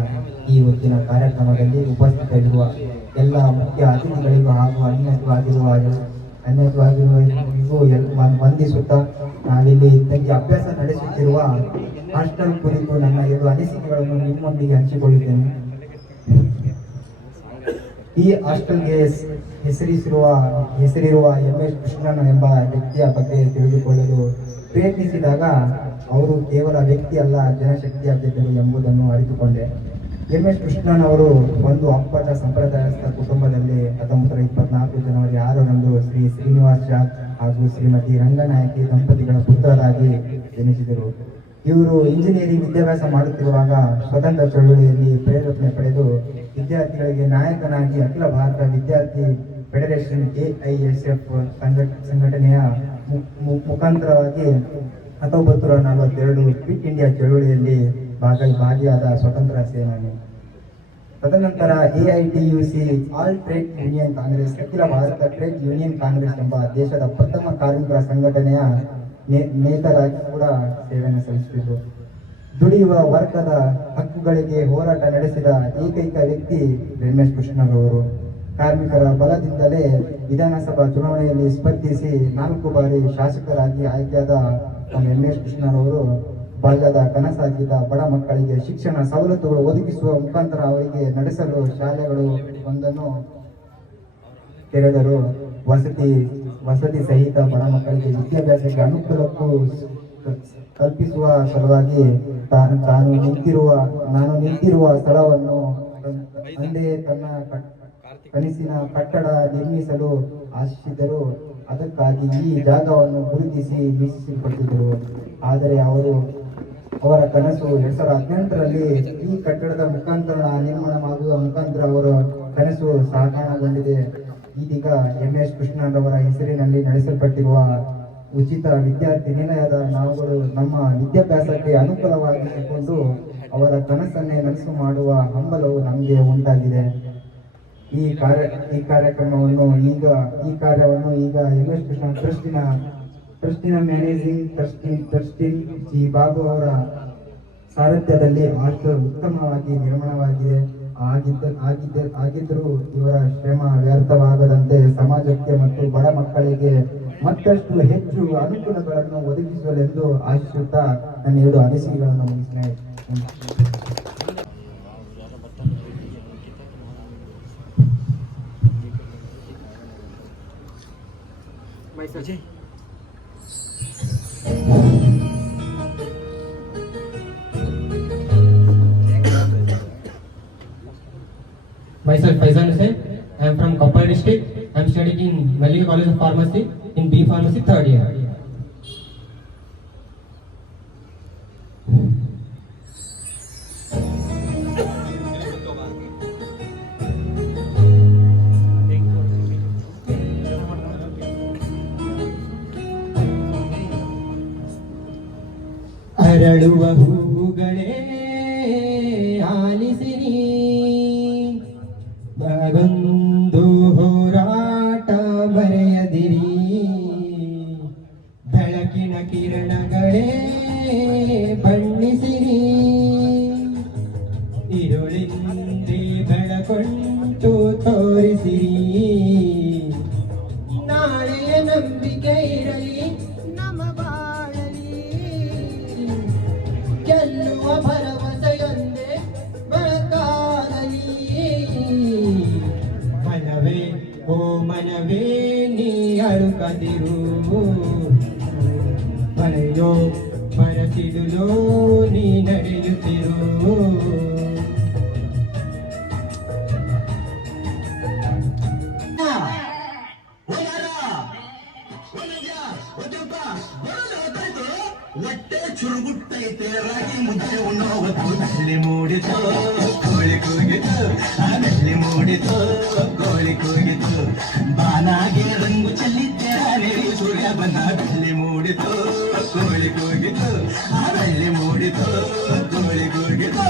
ಈ ಹೊತ್ತಿನ ಕಾರ್ಯಕ್ರಮದಲ್ಲಿ ಉಪಸ್ಥಿತರಿರುವ ಎಲ್ಲ ಮುಖ್ಯ ಅತಿಥಿಗಳಿಗೂ ಹಾಗೂ ಅನ್ಯವಾಗಿರುವವರಿಗೂ ವಂದಿಸುತ್ತಾ ನಾವಿಲ್ಲಿ ತಂಗಿ ಅಭ್ಯಾಸ ನಡೆಸುತ್ತಿರುವ ಹಾಸ್ಟೆಲ್ ಕುರಿತು ನನ್ನ 2 ಅನಿಸಿಕೆಗಳನ್ನು ನಿಮ್ಮೊಂದಿಗೆ ಹಂಚಿಕೊಳ್ಳುತ್ತೇನೆ. ಈ ಹಾಸ್ಟೆಲ್ಗೆ ಹೆಸರಿರುವ MS ಕೃಷ್ಣನ್ ಎಂಬ ವ್ಯಕ್ತಿಯ ಬಗ್ಗೆ ತಿಳಿದುಕೊಳ್ಳಲು ಪ್ರಯತ್ನಿಸಿದಾಗ ಅವರು ಕೇವಲ ವ್ಯಕ್ತಿ ಅಲ್ಲ, ಜನಶಕ್ತಿಯಾಗಿದ್ದರು ಎಂಬುದನ್ನು ಅರಿತುಕೊಂಡೆ. MS ಕೃಷ್ಣನ್ ಅವರು ಒಂದು ಅಪ್ಪಟ ಸಂಪ್ರದಾಯಸ್ಥ ಕುಟುಂಬದಲ್ಲಿ 1924 ಜನವರಿ 6ರಂದು ಶ್ರೀ ಶ್ರೀನಿವಾಸ ಹಾಗೂ ಶ್ರೀಮತಿ ರಂಗನಾಯಕಿ ದಂಪತಿಗಳ ಪುತ್ರರಾಗಿ ಜನಿಸಿದರು. ಇವರು ಇಂಜಿನಿಯರಿಂಗ್ ವಿದ್ಯಾಭ್ಯಾಸ ಮಾಡುತ್ತಿರುವಾಗ ಸ್ವತಂತ್ರ ಚಳವಳಿಯಲ್ಲಿ ಪ್ರೇರೇಪಣೆ ಪಡೆದು ವಿದ್ಯಾರ್ಥಿಗಳಿಗೆ ನಾಯಕನಾಗಿ ಅಖಿಲ ಭಾರತ ವಿದ್ಯಾರ್ಥಿ ಫೆಡರೇಷನ್ AISF ಸಂಘಟನೆಯ ಮುಖಾಂತರವಾಗಿ 1942 ಕ್ವಿಟ್ ಇಂಡಿಯಾ ಚಳುವಳಿಯಲ್ಲಿ ಭಾಗಿಯಾದ ಸ್ವತಂತ್ರ ಸೇನಾನಿ. ತದನಂತರ AITUC all trade union Congress, ಅಖಿಲ ಭಾರತ ಟ್ರೇಡ್ ಯೂನಿಯನ್ ಕಾಂಗ್ರೆಸ್ ಎಂಬ ದೇಶದ ಪ್ರಥಮ ಕಾರ್ಮಿಕರ ಸಂಘಟನೆಯ ನೇತರಾಗಿ ಕೂಡ ಸೇವೆಯನ್ನು ಸಲ್ಲಿಸುತ್ತಿದ್ದರು. ದುಡಿಯುವ ವರ್ಗದ ಹಕ್ಕುಗಳಿಗೆ ಹೋರಾಟ ನಡೆಸಿದ ಏಕೈಕ ವ್ಯಕ್ತಿ ರಮೇಶ್ ಕೃಷ್ಣರವರು. ಕಾರ್ಮಿಕರ ಬಲದಿಂದಲೇ ವಿಧಾನಸಭಾ ಚುನಾವಣೆಯಲ್ಲಿ ಸ್ಪರ್ಧಿಸಿ 4 ಬಾರಿ ಶಾಸಕರಾಗಿ ಆಯ್ಕೆಯಾದ ರಮೇಶ್ ಕೃಷ್ಣರವರು ಬಾಲ್ಯದ ಕನಸಾಗಿದ್ದ ಬಡ ಮಕ್ಕಳಿಗೆ ಶಿಕ್ಷಣ ಸವಲತ್ತುಗಳು ಒದಗಿಸುವ ಮುಖಾಂತರ ಅವರಿಗೆ ನಡೆಸಲು ಶಾಲೆಗಳು ಒಂದನ್ನು ತೆರೆದರು. ವಸತಿ ಸಹಿತ ಬಡ ಮಕ್ಕಳಿಗೆ ವಿದ್ಯಾಭ್ಯಾಸಕ್ಕೆ ಅನುಕೂಲಕ್ಕೂ ಕಲ್ಪಿಸುವ ಸಲುವಾಗಿ ನಾನು ನಿಂತಿರುವ ಸ್ಥಳವನ್ನು ತಂದೆ ತನ್ನ ಕನಸಿನ ಕಟ್ಟಡ ನಿರ್ಮಿಸಲು ಆಶಿಸಿದರು. ಅದಕ್ಕಾಗಿ ಈ ಜಾಗವನ್ನು ಗುರುತಿಸಿ ಮೀಸಲಿಟ್ಟರು. ಆದರೆ ಅವರ ಕನಸು 2018ರಲ್ಲಿ ಈ ಕಟ್ಟಡದ ಮುಖಾಂತರ ನಿರ್ಮಾಣವಾಗುವ ಮುಖಾಂತರ ಅವರ ಕನಸು ಸಾಕಾರಗೊಂಡಿದೆ. ಇದೀಗ MS ಕೃಷ್ಣರವರ ಹೆಸರಿನಲ್ಲಿ ನಡೆಸಲ್ಪಟ್ಟಿರುವ ಉಚಿತ ವಿದ್ಯಾರ್ಥಿ ನಿಲಯದ ನಾವುಗಳು ನಮ್ಮ ವಿದ್ಯಾಭ್ಯಾಸಕ್ಕೆ ಅನುಕೂಲವಾಗಿಸಿಕೊಂಡು ಅವರ ಕನಸನ್ನೇ ನನಸು ಮಾಡುವ ಹಂಬಲವು ನಮಗೆ ಉಂಟಾಗಿದೆ. ಈ ಕಾರ್ಯವನ್ನು ಈಗ MS ಕೃಷ್ಣ ಟ್ರಸ್ಟಿನ ಮ್ಯಾನೇಜಿಂಗ್ ಟ್ರಸ್ಟಿ ಜಿ ಬಾಬು ಅವರ ಸಾರಥ್ಯದಲ್ಲಿ ಹಾಸ್ಟೆಲ್ ಉತ್ತಮವಾಗಿ ನಿರ್ಮಾಣವಾಗಿದೆ. ಆಗಿದ್ದರೂ ಇವರ ಶ್ರಮ ವ್ಯರ್ಥವಾಗದಂತೆ ಸಮಾಜಕ್ಕೆ ಮತ್ತು ಬಡ ಮಕ್ಕಳಿಗೆ ಮತ್ತಷ್ಟು ಹೆಚ್ಚು ಅನುಕೂಲಗಳನ್ನು ಒದಗಿಸಲೆಂದು ಆಶಿಸುತ್ತಾ ನನ್ನ 2 ಅನಿಸಿಕೆಗಳನ್ನು ಮುಗಿಸ್ತೇನೆ. Myself Faizan Hussain. I am from Koppal district. I am studying in Mallika College of Pharmacy in B Pharmacy 3rd year. ಅರಳುವ ಹೂಗಳೇ ಆಲಿಸಿರಿ, ಬಗೊಂದು ಹೋರಾಟ ಬರೆಯದಿರಿ. ಬೆಳಕಿನ ಕಿರಣಗಳೇ ಬಣ್ಣಿಸಿರಿ, ഇരുಳಿಂದಿ ಬೆಳಕೊಂಟು ತೋರಿಸಿರಿ. ನಾಳೆಯ ನಂಬಿಕೆ ಇರಲಿ ನಮ್ಮ ಬಾಳಲಿ, ಗೆಲ್ಲುವ ಭರವಸೆಯೊಂದೇ ಬೆಳಕಾಗಲಿ. ಮನವೇ ಓ ಮನವೇ ನೀ ಅಳುಕದಿರು, ಮನೆಯೋ ಮನಸಿಡುಲೋ ನೀ ನಡೆಯುತ್ತಿರು. ಹೊಟ್ಟೆ ಚುರುಗುಟ್ಟೈತೆ ರಾಗಿ ಮುದ್ದೆ ಉಣ್ಣೋವತ್ತು ಬೆಳ್ಳಿ ಮೂಡಿತು ಕೋಳಿ ಕೂಗಿತು, ಆ ಬೆಳ್ಳಿ ಮೂಡಿತು ಕೋಳಿ ಕೂಗಿತು. ಬಾನಾಗೆ ರಂಗು ಚೆಲ್ಲಿದ್ದೆ ನೀರಿ ಸೂರ್ಯ ಬನ್ನ ಬೆಳ್ಳಿ ಮೂಡಿತು ಕೋಳಿ ಕೂಗಿತು, ಆ ಬೆಳ್ಳಿ ಮೂಡಿತು ಕೋಳಿ ಕೂಗಿತು.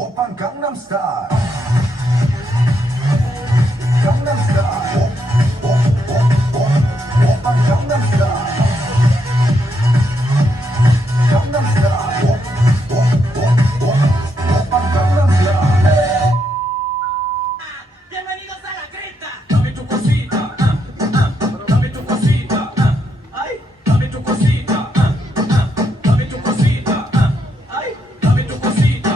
Open Gangnam Style. Gangnam Style. Open Gangnam Style. Gangnam Style. Open Gangnam Style. Bienvenidos a la cresta. Dame tu cosita, dame tu cosita, ay, dame tu cosita, dame tu cosita, ay, dame tu cosita.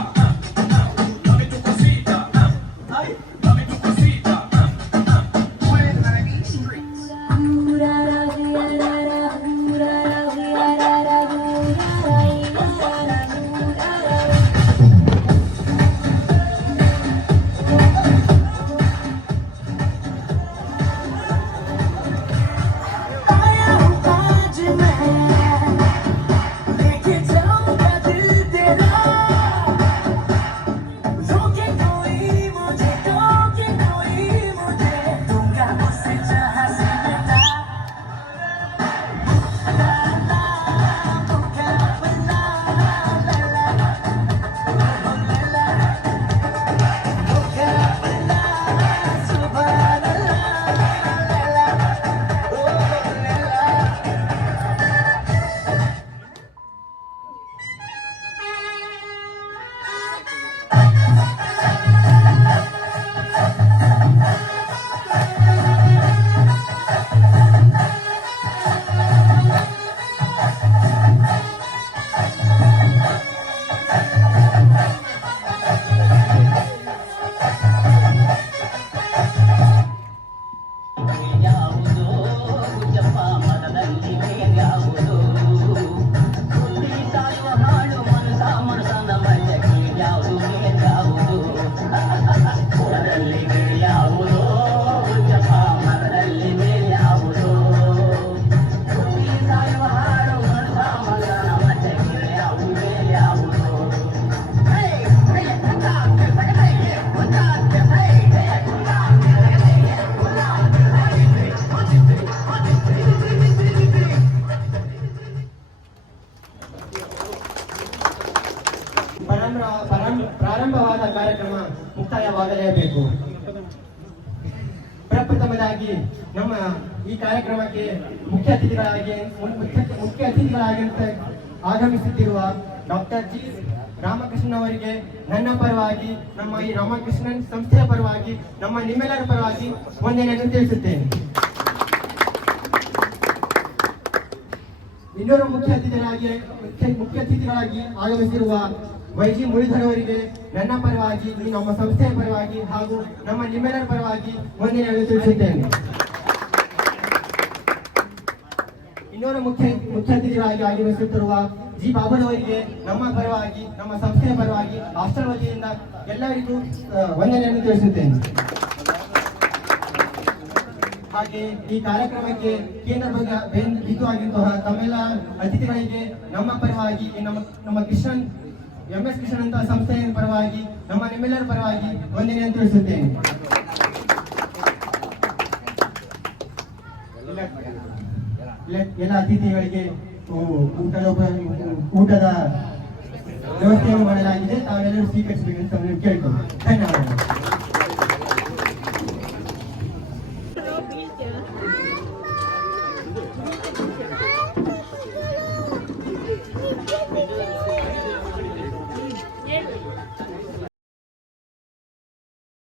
ಪ್ರಪ್ರಥಮವಾಗಿ ನಮ್ಮ ಈ ಕಾರ್ಯಕ್ರಮಕ್ಕೆ ಮುಖ್ಯ ಅತಿಥಿಗಳಾಗಿ ಆಗಮಿಸುತ್ತಿರುವ doctor G Ramakrishnan ಅವರಿಗೆ ನನ್ನ ಪರವಾಗಿ, ನಮ್ಮ ಈ ರಾಮಕೃಷ್ಣನ್ ಸಂಸ್ಥೆಯ ಪರವಾಗಿ, ನಮ್ಮ ನಿಮ್ಮೆಲ್ಲರ ಪರವಾಗಿ ವಂದನೆಯನ್ನು ತಿಳಿಸುತ್ತೇನೆ. ಇನ್ನೋರ್ವ ಮುಖ್ಯ ಅತಿಥಿಗಳಾಗಿ ಆಗಮಿಸಿರುವ ವೈಜಿ ಮುರಳೀಧರ್ ಅವರಿಗೆ ನನ್ನ ಪರವಾಗಿ, ನಮ್ಮ ಸಂಸ್ಥೆಯ ಪರವಾಗಿ ಹಾಗೂ ನಮ್ಮ ನಿಮ್ಮೆಲ್ಲರ ಪರವಾಗಿ ವಂದನೆಯನ್ನು ತಿಳಿಸುತ್ತೇನೆ. ಇನ್ನೋರ್ವ ಮುಖ್ಯ ಅತಿಥಿಗಳಾಗಿ ಆಗಮಿಸುತ್ತಿರುವ ಜಿ ಬಾಬುಲ್ ಅವರಿಗೆ ನಮ್ಮ ಪರವಾಗಿ, ನಮ್ಮ ಸಂಸ್ಥೆಯ ಪರವಾಗಿ, ಹಾಸ್ಟೆಲ್ ವತಿಯಿಂದ ಎಲ್ಲರಿಗೂ ವಂದನೆಯನ್ನು ತಿಳಿಸುತ್ತೇನೆ. ಹಾಗೆ ಈ ಕಾರ್ಯಕ್ರಮಕ್ಕೆ ಕೇಂದ್ರ ಬಿಂದುವಾಗಿರುವಂತಹ ತಮ್ಮೆಲ್ಲ ಅತಿಥಿಗಳಿಗೆ ನಮ್ಮ ಪರವಾಗಿ, ನಮ್ಮ ಕೃಷ್ಣನ್ MS ಕೃಷ್ಣನ್ ಅಂತ ಸಂಸ್ಥೆಯ ಪರವಾಗಿ, ನಮ್ಮ ನಿಮ್ಮೆಲ್ಲರ ಪರವಾಗಿ ವಂದನೆಯನ್ನು ತಿಳಿಸುತ್ತೇನೆ. ಎಲ್ಲ ಅತಿಥಿಗಳಿಗೆ ಊಟದ ವ್ಯವಸ್ಥೆಯನ್ನು ಮಾಡಲಾಗಿದೆ. ತಾವೆಲ್ಲರೂ ಸ್ವೀಕರಿಸಬೇಕಂತ ಕೇಳ್ಕೊಂಡು ಧನ್ಯವಾದಗಳು.